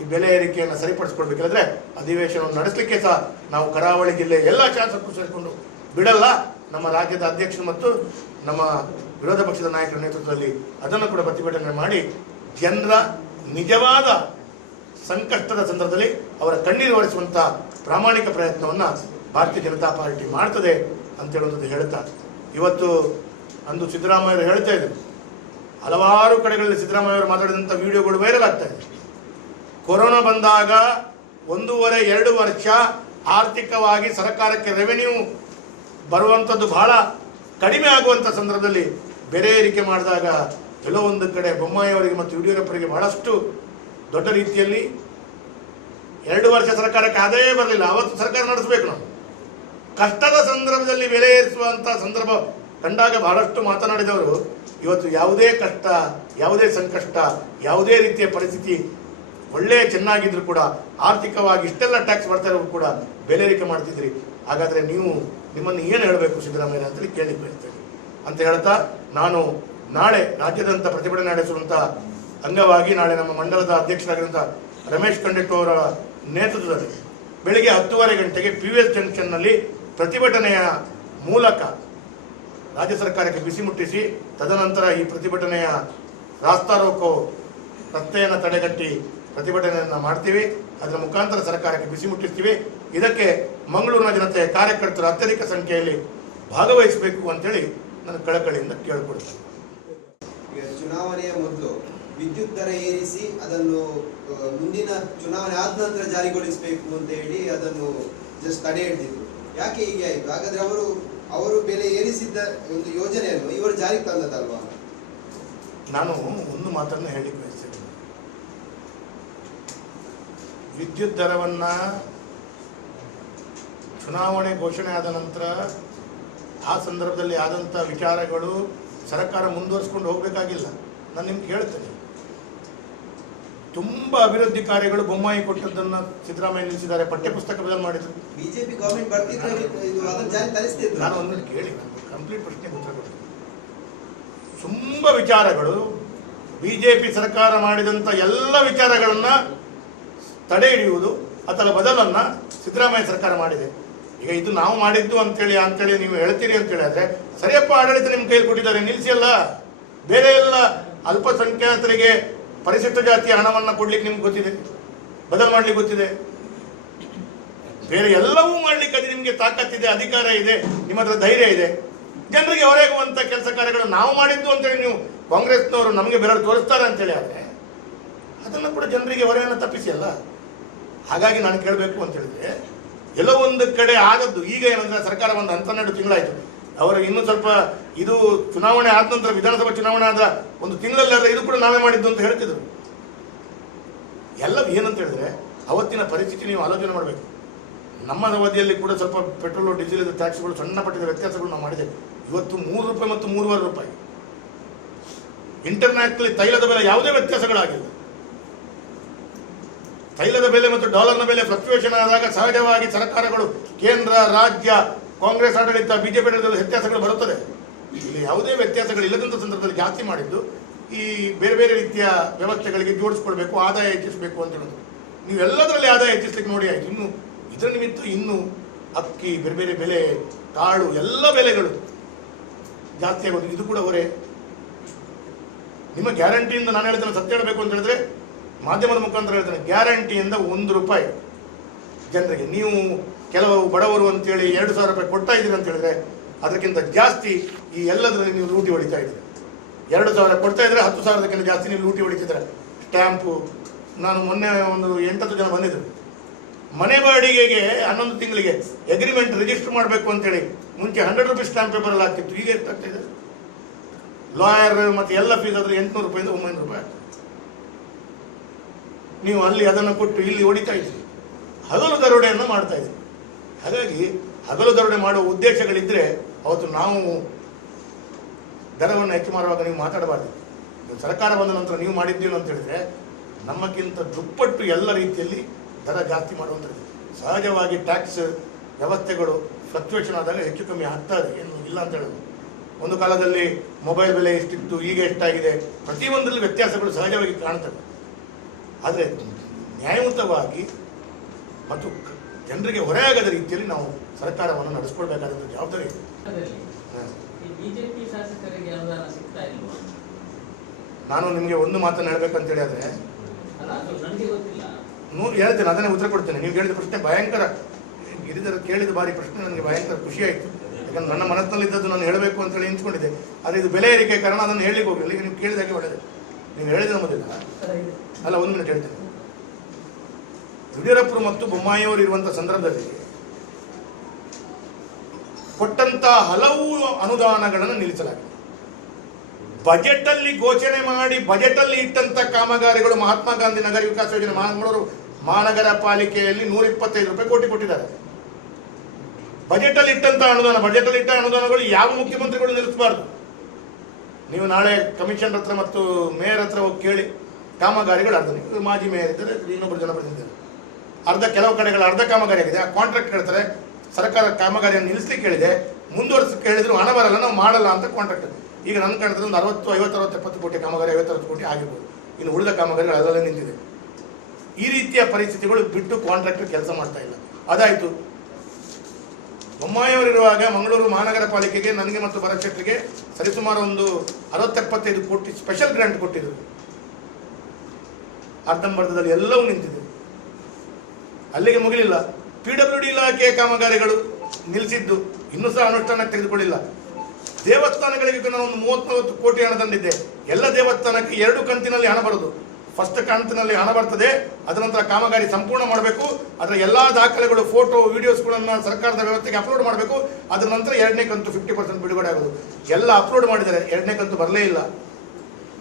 ಈ ಬೆಲೆ ಏರಿಕೆಯನ್ನು ಸರಿಪಡಿಸ್ಕೊಳ್ಬೇಕಾದ್ರೆ ಅಧಿವೇಶನವನ್ನು ನಡೆಸಲಿಕ್ಕೆ ಸಹ ನಾವು ಕರಾವಳಿ ಜಿಲ್ಲೆ ಎಲ್ಲ ಶಾಸಕರು ಸೇರಿಕೊಂಡು ಬಿಡಲ್ಲ. ನಮ್ಮ ರಾಜ್ಯದ ಅಧ್ಯಕ್ಷರು ಮತ್ತು ನಮ್ಮ ವಿರೋಧ ಪಕ್ಷದ ನಾಯಕರ ನೇತೃತ್ವದಲ್ಲಿ ಅದನ್ನು ಕೂಡ ಪ್ರತಿಭಟನೆ ಮಾಡಿ ಜನರ ನಿಜವಾದ ಸಂಕಷ್ಟದ ಸಂದರ್ಭದಲ್ಲಿ ಅವರ ಕಣ್ಣೀರು ಒರೆಸುವಂಥ ಪ್ರಾಮಾಣಿಕ ಪ್ರಯತ್ನವನ್ನು ಭಾರತೀಯ ಜನತಾ ಪಾರ್ಟಿ ಮಾಡ್ತದೆ ಅಂತ ಹೇಳುವಂಥದ್ದು ಹೇಳ್ತಾ ಇವತ್ತು ಅಂದು ಸಿದ್ದರಾಮಯ್ಯರು ಹೇಳ್ತಾ ಇದ್ರು. ಹಲವಾರು ಕಡೆಗಳಲ್ಲಿ ಸಿದ್ದರಾಮಯ್ಯವರು ಮಾತಾಡಿದಂಥ ವಿಡಿಯೋಗಳು ವೈರಲ್ ಆಗ್ತಾ ಇದೆ. ಕೊರೋನಾ ಬಂದಾಗ ಒಂದೂವರೆ, ಎರಡು ವರ್ಷ ಆರ್ಥಿಕವಾಗಿ ಸರ್ಕಾರಕ್ಕೆ ರೆವೆನ್ಯೂ ಬರುವಂಥದ್ದು ಬಹಳ ಕಡಿಮೆ ಆಗುವಂಥ ಸಂದರ್ಭದಲ್ಲಿ ಬೆಲೆ ಏರಿಕೆ ಮಾಡಿದಾಗ ಕೆಲವೊಂದು ಕಡೆ ಬೊಮ್ಮಾಯಿಯವರಿಗೆ ಮತ್ತು ಯಡಿಯೂರಪ್ಪರಿಗೆ ಬಹಳಷ್ಟು ದೊಡ್ಡ ರೀತಿಯಲ್ಲಿ ಎರಡು ವರ್ಷ ಸರ್ಕಾರಕ್ಕೆ ಆದಾಯ ಬರಲಿಲ್ಲ. ಅವತ್ತು ಸರ್ಕಾರ ನಡೆಸಬೇಕು ನಾವು. ಕಷ್ಟದ ಸಂದರ್ಭದಲ್ಲಿ ಬೆಲೆ ಏರಿಸುವಂಥ ಸಂದರ್ಭ ಕಂಡಾಗ ಬಹಳಷ್ಟು ಮಾತನಾಡಿದವರು, ಇವತ್ತು ಯಾವುದೇ ಕಷ್ಟ, ಯಾವುದೇ ಸಂಕಷ್ಟ, ಯಾವುದೇ ರೀತಿಯ ಪರಿಸ್ಥಿತಿ ಒಳ್ಳೆ ಚೆನ್ನಾಗಿದ್ರು ಕೂಡ, ಆರ್ಥಿಕವಾಗಿ ಇಷ್ಟೆಲ್ಲ ಟ್ಯಾಕ್ಸ್ ಬರ್ತಾ ಇರೋರು ಕೂಡ ಬೆಲೆ ಏರಿಕೆ ಮಾಡ್ತಿದ್ರಿ. ಹಾಗಾದ್ರೆ ನೀವು ನಿಮ್ಮನ್ನು ಏನು ಹೇಳಬೇಕು ಸಿದ್ದರಾಮಯ್ಯ ಅಂತೇಳಿ ಕೇಳಿ ಬಯಸ್ತೇನೆ ಅಂತ ಹೇಳ್ತಾ ನಾನು ನಾಳೆ ರಾಜ್ಯದಂತ ಪ್ರತಿಭಟನೆ ನಡೆಸುವಂತ ಅಂಗವಾಗಿ ನಾಳೆ ನಮ್ಮ ಮಂಡಲದ ಅಧ್ಯಕ್ಷರಾಗಿರುವಂಥ ರಮೇಶ್ ಕಂಡಿಟ್ಟು ಅವರ ನೇತೃತ್ವದಲ್ಲಿ ಬೆಳಿಗ್ಗೆ ಹತ್ತುವರೆ ಗಂಟೆಗೆ ಪಿ ವಿ ಎಸ್ ಜಂಕ್ಷನ್ನಲ್ಲಿ ಪ್ರತಿಭಟನೆಯ ಮೂಲಕ ರಾಜ್ಯ ಸರ್ಕಾರಕ್ಕೆ ಬಿಸಿ ಮುಟ್ಟಿಸಿ, ತದನಂತರ ಈ ಪ್ರತಿಭಟನೆಯ ರಾಸ್ತಾರೋಕೋ ರಸ್ತೆಯನ್ನು ತಡೆಗಟ್ಟಿ ಪ್ರತಿಭಟನೆಯನ್ನು ಮಾಡ್ತೀವಿ. ಅದರ ಮುಖಾಂತರ ಸರ್ಕಾರಕ್ಕೆ ಬಿಸಿ ಮುಟ್ಟಿಸ್ತೀವಿ. ಇದಕ್ಕೆ ಮಂಗಳೂರಿನ ಜನತೆ ಕಾರ್ಯಕರ್ತರು ಅತ್ಯಧಿಕ ಸಂಖ್ಯೆಯಲ್ಲಿ ಭಾಗವಹಿಸಬೇಕು ಅಂತೇಳಿ ನಾನು ಕಳಕಳಿಯಿಂದ ಕೇಳಿಕೊಡ್ತೇನೆ ಈಗ ಚುನಾವಣೆಯ ಮೊದಲು ವಿದ್ಯುತ್ ದರ ಏರಿಸಿ ಅದನ್ನು ಮುಂದಿನ ಚುನಾವಣೆ ಆದ ನಂತರ ಜಾರಿಗೊಳಿಸಬೇಕು ಅಂತ ಹೇಳಿ ಅದನ್ನು ಜಸ್ಟ್ ತಡೆ ಹಿಡಿದಿದ್ರು. ಯಾಕೆ ಹೀಗೆ ಆಯಿತು? ಹಾಗಾದ್ರೆ ಅವರು ಅವರು ಬೆಲೆ ಏರಿಸಿದ್ದ ಒಂದು ಯೋಜನೆಯನ್ನು ಇವರು ಜಾರಿಗೆ ತಂದದಲ್ವಾ ನಾನು ಒಂದು ಮಾತನ್ನು ಹೇಳಿ ಬಯಸ್ತೇನೆ. ವಿದ್ಯುತ್ ದರವನ್ನ ಚುನಾವಣೆ ಘೋಷಣೆ ಆದ ನಂತರ ಆ ಸಂದರ್ಭದಲ್ಲಿ ಆದಂಥ ವಿಚಾರಗಳು ಸರ್ಕಾರ ಮುಂದುವರಿಸ್ಕೊಂಡು ಹೋಗಬೇಕಾಗಿಲ್ಲ. ನಾನು ನಿಮ್ಗೆ ಹೇಳ್ತೇನೆ. ತುಂಬ ಅಭಿವೃದ್ಧಿ ಕಾರ್ಯಗಳು ಬೊಮ್ಮಾಯಿ ಕೊಟ್ಟದ್ದನ್ನು ಸಿದ್ದರಾಮಯ್ಯ ನಿಲ್ಲಿಸಿದ್ದಾರೆ. ಪಠ್ಯಪುಸ್ತಕ ಬದಲು ಮಾಡಿದ್ರು. ಬಿಜೆಪಿ ತರಿಸ್ತಿದ್ರು. ನಾನು ಒಂದು ಕೇಳಿ. ಕಂಪ್ಲೀಟ್ ಪ್ರಶ್ನೆ ಉತ್ತರ ಕೊಡ್ತೀನಿ. ತುಂಬ ವಿಚಾರಗಳು ಬಿಜೆಪಿ ಸರ್ಕಾರ ಮಾಡಿದಂಥ ಎಲ್ಲ ವಿಚಾರಗಳನ್ನ ತಡೆ ಹಿಡಿಯುವುದು ಅಥವಾ ಬದಲನ್ನ ಸಿದ್ದರಾಮಯ್ಯ ಸರ್ಕಾರ ಮಾಡಿದೆ. ಈಗ ಇದು ನಾವು ಮಾಡಿದ್ದು ಅಂತೇಳಿ ಅಂತೇಳಿ ನೀವು ಹೇಳ್ತೀರಿ ಅಂತೇಳಿ ಆದ್ರೆ, ಸರಿಯಪ್ಪ ಆಡಳಿತ ನಿಮ್ಮ ಕೈಲಿ ಕೊಟ್ಟಿದ್ದಾರೆ ನಿಲ್ಲಿಸಿ ಅಲ್ಲ ಬೇರೆ ಎಲ್ಲ ಅಲ್ಪಸಂಖ್ಯಾತರಿಗೆ ಪರಿಶಿಷ್ಟ ಜಾತಿಯ ಹಣವನ್ನ ಕೊಡ್ಲಿಕ್ಕೆ ನಿಮ್ಗೆ ಗೊತ್ತಿದೆ, ಬದಲು ಮಾಡ್ಲಿಕ್ಕೆ ಗೊತ್ತಿದೆ. ಬೇರೆ ಎಲ್ಲವೂ ಮಾಡ್ಲಿಕ್ಕೆ ಅದು ನಿಮಗೆ ತಾಕತ್ತಿದೆ ಅಧಿಕಾರ ಇದೆ, ನಿಮ್ಮ ಹತ್ರ ಧೈರ್ಯ ಇದೆ. ಜನರಿಗೆ ಹೊರಗುವಂತ ಕೆಲಸ ಕಾರ್ಯಗಳು ನಾವು ಮಾಡಿದ್ದು ಅಂತೇಳಿ ನೀವು ಕಾಂಗ್ರೆಸ್ನವರು ನಮಗೆ ಬೆರಳು ತೋರಿಸ್ತಾರೆ ಅಂತೇಳಿ ಆದ್ರೆ, ಅದನ್ನ ಕೂಡ ಜನರಿಗೆ ಹೊರೆಯನ್ನು ತಪ್ಪಿಸಿ ಅಲ್ಲ. ಹಾಗಾಗಿ ನಾನು ಕೇಳಬೇಕು ಅಂತ ಹೇಳಿದ್ರೆ ಎಲ್ಲೋ ಒಂದು ಕಡೆ ಆಗದ್ದು. ಈಗ ಏನಂದ್ರೆ ಸರ್ಕಾರ ಒಂದು ಹನ್ನೆರಡು ತಿಂಗಳಾಯ್ತು. ಅವರಿಗೆ ಇನ್ನೂ ಸ್ವಲ್ಪ ಇದು ಚುನಾವಣೆ ಆದ ನಂತರ ವಿಧಾನಸಭಾ ಚುನಾವಣೆ ಆದ ಒಂದು ತಿಂಗಳಲ್ಲಾದ್ರೆ ಇದು ಕೂಡ ನಾವೇ ಮಾಡಿದ್ದು ಅಂತ ಹೇಳ್ತಿದ್ರು. ಎಲ್ಲ ಏನಂತ ಹೇಳಿದ್ರೆ ಅವತ್ತಿನ ಪರಿಸ್ಥಿತಿ ನೀವು ಆಲೋಚನೆ ಮಾಡಬೇಕು. ನಮ್ಮ ಅವಧಿಯಲ್ಲಿ ಕೂಡ ಸ್ವಲ್ಪ ಪೆಟ್ರೋಲು, ಡೀಸೆಲ್ ಟ್ಯಾಕ್ಸ್ಗಳು ಸಣ್ಣ ಪಟ್ಟಿದ ವ್ಯತ್ಯಾಸಗಳು ನಾವು ಮಾಡಿದ್ದೇವೆ. ಇವತ್ತು ಮೂರು ರೂಪಾಯಿ ಮತ್ತು ಮೂರುವರೆ ರೂಪಾಯಿ. ಇಂಟರ್ನ್ಯಾಷನಲ್ ತೈಲದ ಬೆಲೆ ಯಾವುದೇ ವ್ಯತ್ಯಾಸಗಳಾಗಿಲ್ಲ. ತೈಲದ ಬೆಲೆ ಮತ್ತು ಡಾಲರ್ನ ಬೆಲೆ ಫ್ಲಕ್ಚುಯೇಷನ್ ಆದಾಗ ಸಹಜವಾಗಿ ಸರ್ಕಾರಗಳು ಕೇಂದ್ರ, ರಾಜ್ಯ, ಕಾಂಗ್ರೆಸ್ ಆಡಳಿತ, ಬಿಜೆಪಿ ಆಡಳಿತದ ವ್ಯತ್ಯಾಸಗಳು ಬರುತ್ತದೆ. ಇಲ್ಲಿ ಯಾವುದೇ ವ್ಯತ್ಯಾಸಗಳು ಇಲ್ಲದಂಥ ಸಂದರ್ಭದಲ್ಲಿ ಜಾಸ್ತಿ ಮಾಡಿದ್ದು ಈ ಬೇರೆ ಬೇರೆ ರೀತಿಯ ವ್ಯವಸ್ಥೆಗಳಿಗೆ ಜೋಡಿಸ್ಕೊಳ್ಬೇಕು, ಆದಾಯ ಹೆಚ್ಚಿಸಬೇಕು ಅಂತ ಹೇಳೋದು. ನೀವು ಎಲ್ಲದರಲ್ಲಿ ಆದಾಯ ಹೆಚ್ಚಿಸ್ಲಿಕ್ಕೆ ನೋಡಿ ಆಯ್ತು. ಇನ್ನು ಇದರ ನಿಮಿತ್ತ ಇನ್ನು ಅಕ್ಕಿ, ಬೇರೆ ಬೇರೆ ಬೆಲೆ, ಕಾಳು, ಎಲ್ಲ ಬೆಲೆಗಳು ಜಾಸ್ತಿ ಆಗೋದು. ಇದು ಕೂಡ ಹೊರೆ. ನಿಮ್ಮ ಗ್ಯಾರಂಟಿಯಿಂದ ನಾನು ಹೇಳ್ತೇನೆ ಸತ್ಯ ಹೇಳಬೇಕು ಅಂತ ಹೇಳಿದ್ರೆ ಮಾಧ್ಯಮದ ಮುಖಾಂತರ ಹೇಳ್ತಾರೆ ಗ್ಯಾರಂಟಿಯಿಂದ ಒಂದು ರೂಪಾಯಿ ಜನರಿಗೆ. ನೀವು ಕೆಲವು ಬಡವರು ಅಂತೇಳಿ ಎರಡು ಸಾವಿರ ರೂಪಾಯಿ ಕೊಡ್ತಾ ಇದ್ದೀರಿ ಅಂತ ಹೇಳಿದ್ರೆ ಅದಕ್ಕಿಂತ ಜಾಸ್ತಿ ಈ ಎಲ್ಲದರಲ್ಲಿ ನೀವು ಲೂಟಿ ಹೊಡಿತಾ ಇದ್ದೀರಿ. ಎರಡು ಸಾವಿರ ಕೊಡ್ತಾ ಇದ್ರೆ ಹತ್ತು ಸಾವಿರದಕ್ಕಿಂತ ಜಾಸ್ತಿ ನೀವು ಲೂಟಿ ಹೊಡಿತಿದ್ರೆ ಸ್ಟ್ಯಾಂಪು, ನಾನು ಮೊನ್ನೆ ಒಂದು ಎಂಟತ್ತು ಜನ ಬಂದಿದ್ದರು ಮನೆ ಬಾಡಿಗೆಗೆ ಹನ್ನೊಂದು ತಿಂಗಳಿಗೆ ಅಗ್ರಿಮೆಂಟ್ ರಿಜಿಸ್ಟರ್ ಮಾಡಬೇಕು ಅಂತೇಳಿ ಮುಂಚೆ ಹಂಡ್ರೆಡ್ ರುಪೀಸ್ ಸ್ಟ್ಯಾಂಪ್ ಪೇಪರ್ ಅಲ್ಲಿ ಆಗ್ತಿತ್ತು ಈಗ ಎಷ್ಟಾಗ್ತಾ ಇದೆ? ಲಾಯರ್ ಮತ್ತು ಎಲ್ಲ ಫೀಸ್ ಆದರೆ ಎಂಟುನೂರು ರೂಪಾಯಿಂದ ಒಂಬೈನೂರು ರೂಪಾಯಿ ಆಗ್ತದೆ. ನೀವು ಅಲ್ಲಿ ಅದನ್ನು ಕೊಟ್ಟು ಇಲ್ಲಿ ಹೊಡಿತಾ ಇದ್ದೀರಿ ಹಗಲು ದರೋಡೆಯನ್ನು ಮಾಡ್ತಾ ಇದ್ದೀರಿ ಹಾಗಾಗಿ ಹಗಲು ದರೋಡೆ ಮಾಡುವ ಉದ್ದೇಶಗಳಿದ್ರೆ ಅವತ್ತು ನಾವು ದರವನ್ನು ಹೆಚ್ಚು ಮಾಡುವಾಗ ನೀವು ಮಾತಾಡಬಾರ್ದು. ನೀವು ಸರ್ಕಾರ ಬಂದ ನಂತರ ನೀವು ಮಾಡಿದ್ದೀವಿ ಅಂತ ಹೇಳಿದ್ರೆ ನಮ್ಮಕ್ಕಿಂತ ದುಪ್ಪಟ್ಟು ಎಲ್ಲ ರೀತಿಯಲ್ಲಿ ದರ ಜಾಸ್ತಿ ಮಾಡುವಂಥದ್ದು. ಸಹಜವಾಗಿ ಟ್ಯಾಕ್ಸ್ ವ್ಯವಸ್ಥೆಗಳು ಫ್ಲಕ್ಚುಯೇಷನ್ ಆದಾಗ ಹೆಚ್ಚು ಕಮ್ಮಿ ಆಗ್ತಾ ಇದೆ ಏನು ಇಲ್ಲ ಅಂತ ಹೇಳೋದು. ಒಂದು ಕಾಲದಲ್ಲಿ ಮೊಬೈಲ್ ಬೆಲೆ ಎಷ್ಟಿತ್ತು, ಈಗ ಎಷ್ಟಾಗಿದೆ, ಪ್ರತಿಯೊಂದರಲ್ಲಿ ವ್ಯತ್ಯಾಸಗಳು ಸಹಜವಾಗಿ ಕಾಣ್ತವೆ. ಆದರೆ ನ್ಯಾಯಯುತವಾಗಿ ಮತ್ತು ಜನರಿಗೆ ಹೊರೆಯಾಗದ ರೀತಿಯಲ್ಲಿ ನಾವು ಸರ್ಕಾರವನ್ನು ನಡೆಸ್ಕೊಳ್ಬೇಕಾದಂಥ ಜವಾಬ್ದಾರಿ ಇದೆ. ನಾನು ನಿಮಗೆ ಒಂದು ಮಾತನ್ನು ಹೇಳ್ಬೇಕಂತ ಹೇಳಿದ್ರೆ ಹೇಳ್ತೇನೆ ಅದನ್ನೇ ಉತ್ತರ ಕೊಡ್ತೇನೆ. ನೀವು ಕೇಳಿದ ಪ್ರಶ್ನೆ ಭಯಂಕರ. ಇದರ ಕೇಳಿದ ಬಾರಿ ಪ್ರಶ್ನೆ ನನಗೆ ಭಯಂಕರ ಖುಷಿ ಆಯಿತು. ಯಾಕಂದ್ರೆ ನನ್ನ ಮನಸ್ಸಿನಲ್ಲಿ ಇದ್ದದ್ದು ನಾನು ಹೇಳಬೇಕು ಅಂತೇಳಿ ನಿಂತ್ಕೊಂಡಿದ್ದೆ. ಆದರೆ ಇದು ಬೆಲೆ ಏರಿಕೆ ಕಾರಣ ಅದನ್ನು ಹೇಳಿಕ್ಕೆ ಹೋಗಲಿಲ್ಲ. ಈಗ ನೀವು ಕೇಳಿದಾಗೆ ಒಳ್ಳೆಯದು ನೀವು ಹೇಳಿದ ಮೊದಲ ಅಲ್ಲ, ಒಂದು ಮಿನಿಟ್ ಹೇಳ್ತೇನೆ. ಯಡಿಯೂರಪ್ಪರು ಮತ್ತು ಬೊಮ್ಮಾಯಿಯವರು ಇರುವಂಥ ಸಂದರ್ಭದಲ್ಲಿ ಕೊಟ್ಟಂತ ಹಲವು ಅನುದಾನಗಳನ್ನು ನಿಲ್ಲಿಸಲಾಗಿದೆ. ಬಜೆಟ್ ಅಲ್ಲಿ ಘೋಷಣೆ ಮಾಡಿ ಬಜೆಟ್ ಅಲ್ಲಿ ಇಟ್ಟಂತ ಕಾಮಗಾರಿಗಳು ಮಹಾತ್ಮ ಗಾಂಧಿ ನಗರ ವಿಕಾಸ ಯೋಜನೆ ಮಂಗಳೂರು ಮಹಾನಗರ ಪಾಲಿಕೆಯಲ್ಲಿ ನೂರ ಇಪ್ಪತ್ತೈದು ರೂಪಾಯಿ ಕೋಟಿ ಕೊಟ್ಟಿದ್ದಾರೆ. ಬಜೆಟ್ ಅಲ್ಲಿ ಇಟ್ಟಂತ ಅನುದಾನ ಬಜೆಟ್ ಅಲ್ಲಿ ಇಟ್ಟ ಅನುದಾನಗಳು ಯಾವ ಮುಖ್ಯಮಂತ್ರಿಗಳು ನಿಲ್ಲಿಸಬಾರ್ದು? ನೀವು ನಾಳೆ ಕಮಿಷನ್ ಹತ್ರ ಮತ್ತು ಮೇಯರ್ ಹತ್ರ ಹೋಗಿ ಕೇಳಿ. ಕಾಮಗಾರಿಗಳು ಅರ್ಧ ಮಾಜಿ ಮೇಯರ್ ಇದ್ದಾರೆ ಇನ್ನೊಬ್ಬರು ಜನಪ್ರತಿನಿಧಿ ಅರ್ಧ ಕೆಲವು ಕಡೆಗಳ ಅರ್ಧ ಕಾಮಗಾರಿ ಆಗಿದೆ. ಆ ಕಾಂಟ್ರಾಕ್ಟ್ ಹೇಳ್ತಾರೆ, ಸರ್ಕಾರ ಕಾಮಗಾರಿಯನ್ನು ನಿಲ್ಲಿಸ್ಲಿಕ್ಕೆ ಹೇಳಿದೆ. ಮುಂದುವರ್ಸಕ್ಕೆ ಹೇಳಿದ್ರು ಹಣ ಬರಲ್ಲ, ನಾವು ಮಾಡಲ್ಲ ಅಂತ ಕಾಂಟ್ರಾಕ್ಟ್ ಈಗ ನನ್ನ ಕಾಣ್ತದೆ ಒಂದು ಅರವತ್ತು ಐವತ್ತು ಅರವತ್ತು ಎಪ್ಪತ್ತು ಕೋಟಿ ಕಾಮಗಾರಿ ಐವತ್ತರವತ್ತು ಕೋಟಿ ಆಗಿರ್ಬೋದು. ಇನ್ನು ಉಳಿದ ಕಾಮಗಾರಿಗಳು ಅದರಲ್ಲೇ ನಿಂತಿದೆ. ಈ ರೀತಿಯ ಪರಿಸ್ಥಿತಿಗಳು ಬಿಟ್ಟು ಕಾಂಟ್ರಾಕ್ಟರ್ ಕೆಲಸ ಮಾಡ್ತಾ ಇಲ್ಲ. ಅದಾಯಿತು. ಬೊಮ್ಮಾಯಿಯವರಿರುವಾಗ ಮಂಗಳೂರು ಮಹಾನಗರ ಪಾಲಿಕೆಗೆ, ನನಗೆ ಮತ್ತು ಭರತ್ ಶೆಟ್ಟರಿಗೆ ಸರಿಸುಮಾರು ಒಂದು ಅರವತ್ತೆಪ್ಪತ್ತೈದು ಕೋಟಿ ಸ್ಪೆಷಲ್ ಗ್ರಾಂಟ್ ಕೊಟ್ಟಿದ್ರು ಅರ್ಧಂಬರ್ಧದಲ್ಲಿ ಎಲ್ಲವೂ ನಿಂತಿದೆ. ಅಲ್ಲಿಗೆ ಮುಗಿಲಿಲ್ಲ. ಪಿ ಡಬ್ಲ್ಯೂ ಡಿ ಇಲಾಖೆಯ ಕಾಮಗಾರಿಗಳು ನಿಲ್ಲಿಸಿದ್ದು ಇನ್ನೂ ಸಹ ಅನುಷ್ಠಾನಕ್ಕೆ ತೆಗೆದುಕೊಳ್ಳಿಲ್ಲ. ದೇವಸ್ಥಾನಗಳಿಗೆ ನಾನು ಒಂದು ಮೂವತ್ತು ಕೋಟಿ ಹಣ ತಂದಿದ್ದೆ. ಎಲ್ಲ ದೇವಸ್ಥಾನಕ್ಕೆ ಎರಡು ಕಂತಿನಲ್ಲಿ ಹಣ ಬರೋದು. ಫಸ್ಟ್ ಕಂತಿನಲ್ಲಿ ಹಣ ಬರ್ತದೆ ಅದರ ನಂತರ ಕಾಮಗಾರಿ ಸಂಪೂರ್ಣ ಮಾಡಬೇಕು, ಅದರ ಎಲ್ಲಾ ದಾಖಲೆಗಳು ಫೋಟೋ ವಿಡಿಯೋಸ್ಗಳನ್ನು ಸರ್ಕಾರದ ವ್ಯವಸ್ಥೆಗೆ ಅಪ್ಲೋಡ್ ಮಾಡಬೇಕು, ಅದರ ನಂತರ ಎರಡನೇ ಕಂತು ಫಿಫ್ಟಿ ಪರ್ಸೆಂಟ್ ಬಿಡುಗಡೆ ಆಗೋದು. ಎಲ್ಲ ಅಪ್ಲೋಡ್ ಮಾಡಿದರೆ ಎರಡನೇ ಕಂತು ಬರಲೇ ಇಲ್ಲ.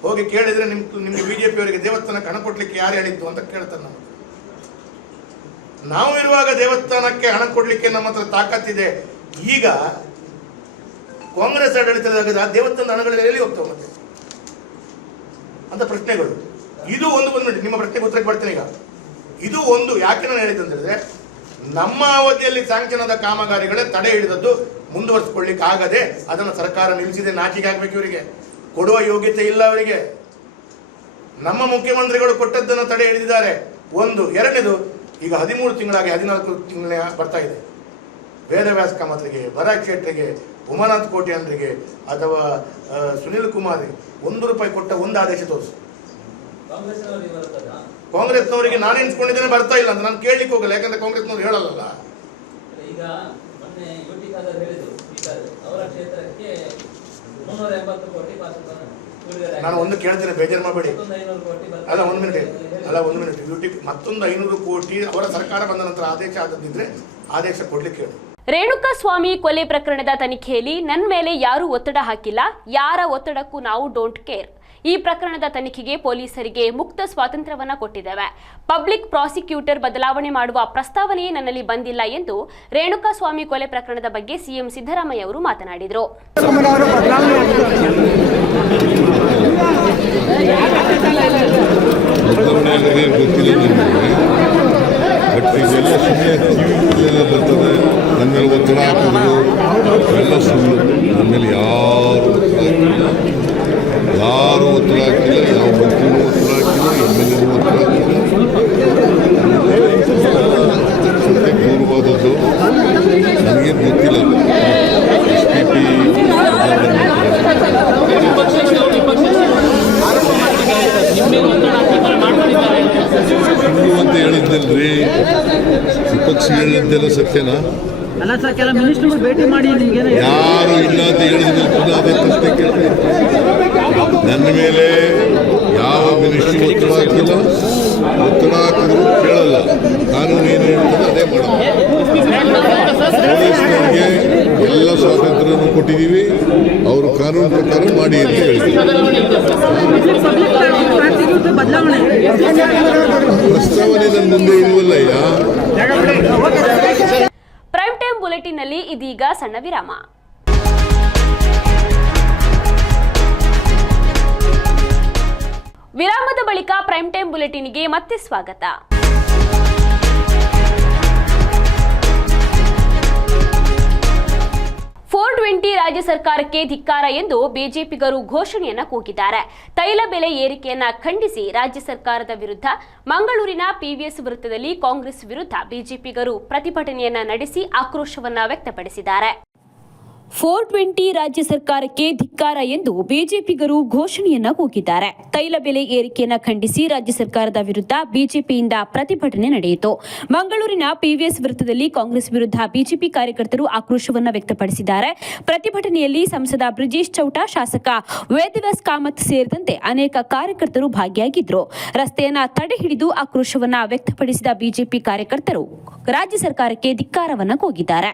ಹೋಗಿ ಕೇಳಿದ್ರೆ ನಿಮ್, ನಿಮ್ಗೆ ಬಿಜೆಪಿಯವರಿಗೆ ದೇವಸ್ಥಾನಕ್ಕೆ ಹಣ ಕೊಡ್ಲಿಕ್ಕೆ ಯಾರು ಹೇಳಿದ್ದು ಅಂತ ಕೇಳ್ತಾರೆ ನಮಗೆ. ನಾವು ಇರುವಾಗ ದೇವಸ್ಥಾನಕ್ಕೆ ಹಣ ಕೊಡ್ಲಿಕ್ಕೆ ನಮ್ಮ ಹತ್ರ ತಾಕತ್ತಿದೆ ಈಗ ಕಾಂಗ್ರೆಸ್ ಆಡಳಿತದಾಗ ದೇವಸ್ಥಾನದ ಹಣಗಳೆಲ್ಲ ಎಲ್ಲಿ ಹೋಗ್ತಾವೆ ಮತ್ತೆ? ಅಂತ ಪ್ರಶ್ನೆಗಳು. ಇದು ಒಂದು ಒಂದು ನಿಮ್ಮ ಪ್ರಶ್ನೆಗೆ ಉತ್ತರಕ್ಕೆ ಬರ್ತೇನೆ ಈಗ. ಇದು ಒಂದು, ಯಾಕೆ ನಾನು ಹೇಳಿದಂದ್ರೆ ನಮ್ಮ ಅವಧಿಯಲ್ಲಿ ಸ್ಯಾಂಕ್ಷನ್ ಕಾಮಗಾರಿಗಳೇ ತಡೆ ಹಿಡಿದದ್ದು ಮುಂದುವರಿಸಿಕೊಳ್ಳಿಕ್ಕೆ ಆಗದೆ ಅದನ್ನು ಸರ್ಕಾರ ನಿಲ್ಲಿಸಿದೆ, ನಾಚಿಕೆ ಆಗ್ಬೇಕು ಇವರಿಗೆ. ಕೊಡುವ ಯೋಗ್ಯತೆ ಇಲ್ಲ ಅವರಿಗೆ. ನಮ್ಮ ಮುಖ್ಯಮಂತ್ರಿಗಳು ಕೊಟ್ಟದ್ದನ್ನು ತಡೆ ಹಿಡಿದಿದ್ದಾರೆ. ಒಂದು, ಎರಡನೇದು, ಈಗ ಹದಿಮೂರು ತಿಂಗಳಾಗಿ, ಹದಿನಾಲ್ಕು ತಿಂಗಳ ಬರ್ತಾ ಇದೆ. ವೇದವ್ಯಾಸ ಕಾಮತ್ರಿಗೆ ಭರತ್ ಶೆಟ್ಟಿಗೆ ಉಮಾನಾಥ್ ಕೋಟ್ಯಾನ್ರಿಗೆ ಅಥವಾ ಸುನಿಲ್ ಕುಮಾರ್ ಒಂದು ರೂಪಾಯಿ ಕೊಟ್ಟ ಒಂದು ಆದೇಶ ತೋರಿಸು. ಕಾಂಗ್ರೆಸ್ನವರಿಗೆ ನಾನು ಎನ್ಸ್ಕೊಂಡಿದ್ದೇನೆ ಬರ್ತಾ ಇಲ್ಲ ಅಂತ. ನಾನು ಕೇಳಲಿಕ್ಕೆ ಹೋಗಲ್ಲ, ಯಾಕಂದ್ರೆ ಕಾಂಗ್ರೆಸ್ನವ್ರು ಹೇಳಲ್ಲ ಈಗ ಮೊನ್ನೆ ಅವರ ಕ್ಷೇತ್ರಕ್ಕೆ ಮುನ್ನೂರ ಎಂಬತ್ತು ಕೋಟಿ ಪಾಸ್ ಬಿಡುಗಡೆ ನಾನು ಒಂದು ಕೇಳ್ತೇನೆ ಬೇಜಾರು ಮಾಡಬೇಡಿ. ಮತ್ತೊಂದು ಐನೂರು ಕೋಟಿ ಅಲ್ಲ ಒಂದು ಮಿನಿಟ್ ಅಲ್ಲ ಒಂದು ಮಿನಿಟ್ ಡ್ಯೂಟಿ ಮತ್ತೊಂದು ಐನೂರು ಕೋಟಿ ಅವರ ಸರ್ಕಾರ ಬಂದ ನಂತರ ಆದೇಶ ಆದದ್ದಿದ್ರೆ ಆದೇಶ ಕೊಡ್ಲಿಕ್ಕೆ ಹೇಳಿ. ರೇಣುಕಾ ಸ್ವಾಮಿ ಕೊಲೆ ಪ್ರಕರಣದ ತನಿಖೆಯಲ್ಲಿ ನನ್ನ ಮೇಲೆ ಯಾರೂ ಒತ್ತಡ ಹಾಕಿಲ್ಲ ಯಾರ ಒತ್ತಡಕ್ಕೂ ನಾವು ಡೋಂಟ್ ಕೇರ್ ಈ ಪ್ರಕರಣದ ತನಿಖೆಗೆ ಪೊಲೀಸರಿಗೆ ಮುಕ್ತ ಸ್ವಾತಂತ್ರ್ಯವನ್ನ ಕೊಟ್ಟಿದ್ದೇವೆ. ಪಬ್ಲಿಕ್ ಪ್ರಾಸಿಕ್ಯೂಟರ್ ಬದಲಾವಣೆ ಮಾಡುವ ಪ್ರಸ್ತಾವನೆಯೇ ನನ್ನಲ್ಲಿ ಬಂದಿಲ್ಲ ಎಂದು ರೇಣುಕಾಸ್ವಾಮಿ ಕೊಲೆ ಪ್ರಕರಣದ ಬಗ್ಗೆ ಸಿಎಂ ಸಿದ್ದರಾಮಯ್ಯ ಅವರು ಮಾತನಾಡಿದರು. ಬಟ್ ಇದೆಲ್ಲ ಸುಮ್ಮನೆ ಟಿವಿಯಲ್ಲೆಲ್ಲ ಬರ್ತದೆ ನನ್ನ ಮೇಲೆ ಒತ್ತಡ ಹಾಕೋದು ಎಲ್ಲ ಸುಳ್ಳು ನನ್ನ ಮೇಲೆ ಯಾರು ಒತ್ತಡ ಹಾಕಿಲ್ಲ ಯಾರು ಒತ್ತಡ ಹಾಕಿಲ್ಲ ಯಾವ ಮಂತ್ರಿನೂ ಒತ್ತಡ ಹಾಕಿಲ್ಲ ಎಂ ಎಲ್ ಎನೂ ಒತ್ತಡ ಹಾಕಿಲ್ಲ ಸತ್ಯ ದೂರವಾದದ್ದು ನನಗೇನು ಗೊತ್ತಿಲ್ಲ ಎಸ್ ಪಿ ಪಿ ಸುಳ್ಳು ಅಂತ ಹೇಳಿದ್ದಲ್ರಿ ವಿಪಕ್ಷ ಹೇಳಿದ್ದೆಲ್ಲ ಸತ್ಯನಾ ಅಲ್ಲ ಸರ್ ಕೆಲ ಮಿನಿಸ್ಟರ್ಗಳು ಭೇಟಿ ಮಾಡಿ ನಿಮ್ಗೆ ಯಾರು ಇಲ್ಲ ಅಂತ ಹೇಳಿದ್ರೆ ಪುನಃ ಅದೇ ಪ್ರಶ್ನೆ ಕೇಳ್ತೀನಿ ನನ್ನ ಮೇಲೆ ಯಾವ ಮಿನಿಸ್ಟ್ರಿ ಒತ್ತಡ ಹಾಕಿಲ್ಲ ಒತ್ತಡ ಹಾಕಿದ್ರು ಕೇಳಲ್ಲ ಕಾನೂನು ಏನು ಹೇಳ್ತದೆ ಅದೇ ಮಾಡೋದು ಪೊಲೀಸ್ನವ್ರಿಗೆ ಎಲ್ಲ ಸ್ವಾತಂತ್ರ್ಯವನ್ನು ಕೊಟ್ಟಿದ್ದೀವಿ ಅವರು ಕಾನೂನು ಪ್ರಕಾರ ಮಾಡಿ ಅಂತ ಹೇಳ್ತೀವಿ ಪಬ್ಲಿಕ್ ಪ್ರಾಸಿಕ್ಯೂಟರ್ ಬದಲಾವಣೆ ಪ್ರಸ್ತಾವನೆ ನನ್ನ ಮುಂದೆ ಇಲ್ವಲ್ಲಯ್ಯ ಪ್ರೈಮ್ ಟೈಮ್ ಬುಲೆಟಿನ್ನಲ್ಲಿ ಇದೀಗ ಸಣ್ಣ ವಿರಾಮ. ವಿರಾಮದ ಬಳಿಕ ಪ್ರೈಮ್ ಟೈಮ್ ಬುಲೆಟಿನ್ಗೆ ಮತ್ತೆ ಸ್ವಾಗತ. ಫೋರ್ ಟ್ವೆಂಟಿ ರಾಜ್ಯ ಸರ್ಕಾರಕ್ಕೆ ಧಿಕ್ಕಾರ ಎಂದು ಬಿಜೆಪಿಗರು ಘೋಷಣೆಯನ್ನ ಕೂಗಿದ್ದಾರೆ. ತೈಲ ಬೆಲೆ ಏರಿಕೆಯನ್ನ ಖಂಡಿಸಿ ರಾಜ್ಯ ಸರ್ಕಾರದ ವಿರುದ್ಧ ಮಂಗಳೂರಿನ ಪಿವಿಎಸ್ ವೃತ್ತದಲ್ಲಿ ಕಾಂಗ್ರೆಸ್ ವಿರುದ್ಧ ಬಿಜೆಪಿಗರು ಪ್ರತಿಭಟನೆಯನ್ನ ನಡೆಸಿ ಆಕ್ರೋಶವನ್ನ ವ್ಯಕ್ತಪಡಿಸಿದ್ದಾರೆ. ಫೋರ್ ಟ್ವೆಂಟಿ ರಾಜ್ಯ ಸರ್ಕಾರಕ್ಕೆ ಧಿಕ್ಕಾರ ಎಂದು ಬಿಜೆಪಿಗರು ಘೋಷಣೆಯನ್ನ ಕೂಗಿದ್ದಾರೆ. ತೈಲ ಬೆಲೆ ಏರಿಕೆಯನ್ನ ಖಂಡಿಸಿ ರಾಜ್ಯ ಸರ್ಕಾರದ ವಿರುದ್ಧ ಬಿಜೆಪಿಯಿಂದ ಪ್ರತಿಭಟನೆ ನಡೆಯಿತು. ಮಂಗಳೂರಿನ ಪಿವಿಎಸ್ ವೃತ್ತದಲ್ಲಿ ಕಾಂಗ್ರೆಸ್ ವಿರುದ್ಧ ಬಿಜೆಪಿ ಕಾರ್ಯಕರ್ತರು ಆಕ್ರೋಶವನ್ನ ವ್ಯಕ್ತಪಡಿಸಿದ್ದಾರೆ. ಪ್ರತಿಭಟನೆಯಲ್ಲಿ ಸಂಸದ ಬ್ರಿಜೇಶ್ ಚೌಟ, ಶಾಸಕ ವೇದವ್ಯಾಸ್ ಕಾಮತ್ ಸೇರಿದಂತೆ ಅನೇಕ ಕಾರ್ಯಕರ್ತರು ಭಾಗಿಯಾಗಿದ್ದರು ರಸ್ತೆಯನ್ನ ತಡೆ ಹಿಡಿದು ಆಕ್ರೋಶವನ್ನ ವ್ಯಕ್ತಪಡಿಸಿದ ಬಿಜೆಪಿ ಕಾರ್ಯಕರ್ತರು ರಾಜ್ಯ ಸರ್ಕಾರಕ್ಕೆ ಧಿಕ್ಕಾರವನ್ನು ಕೂಗಿದ್ದಾರೆ.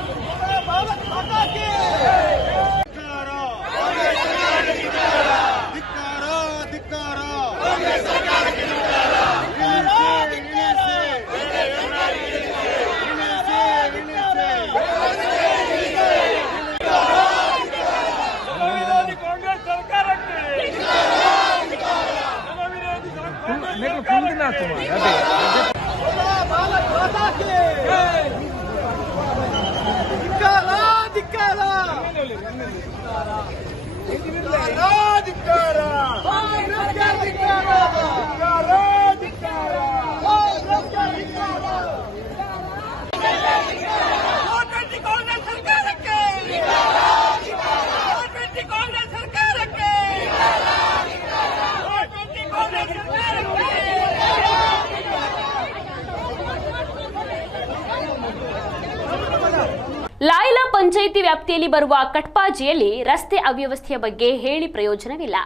ವ್ಯಾಪ್ತಿಯಲ್ಲಿ ಬರುವ ಕಟ್ಪಾಜಿಯಲ್ಲಿ ರಸ್ತೆ ಅವ್ಯವಸ್ಥೆಯ ಬಗ್ಗೆ ಹೇಳಿ ಪ್ರಯೋಜನವಿಲ್ಲ.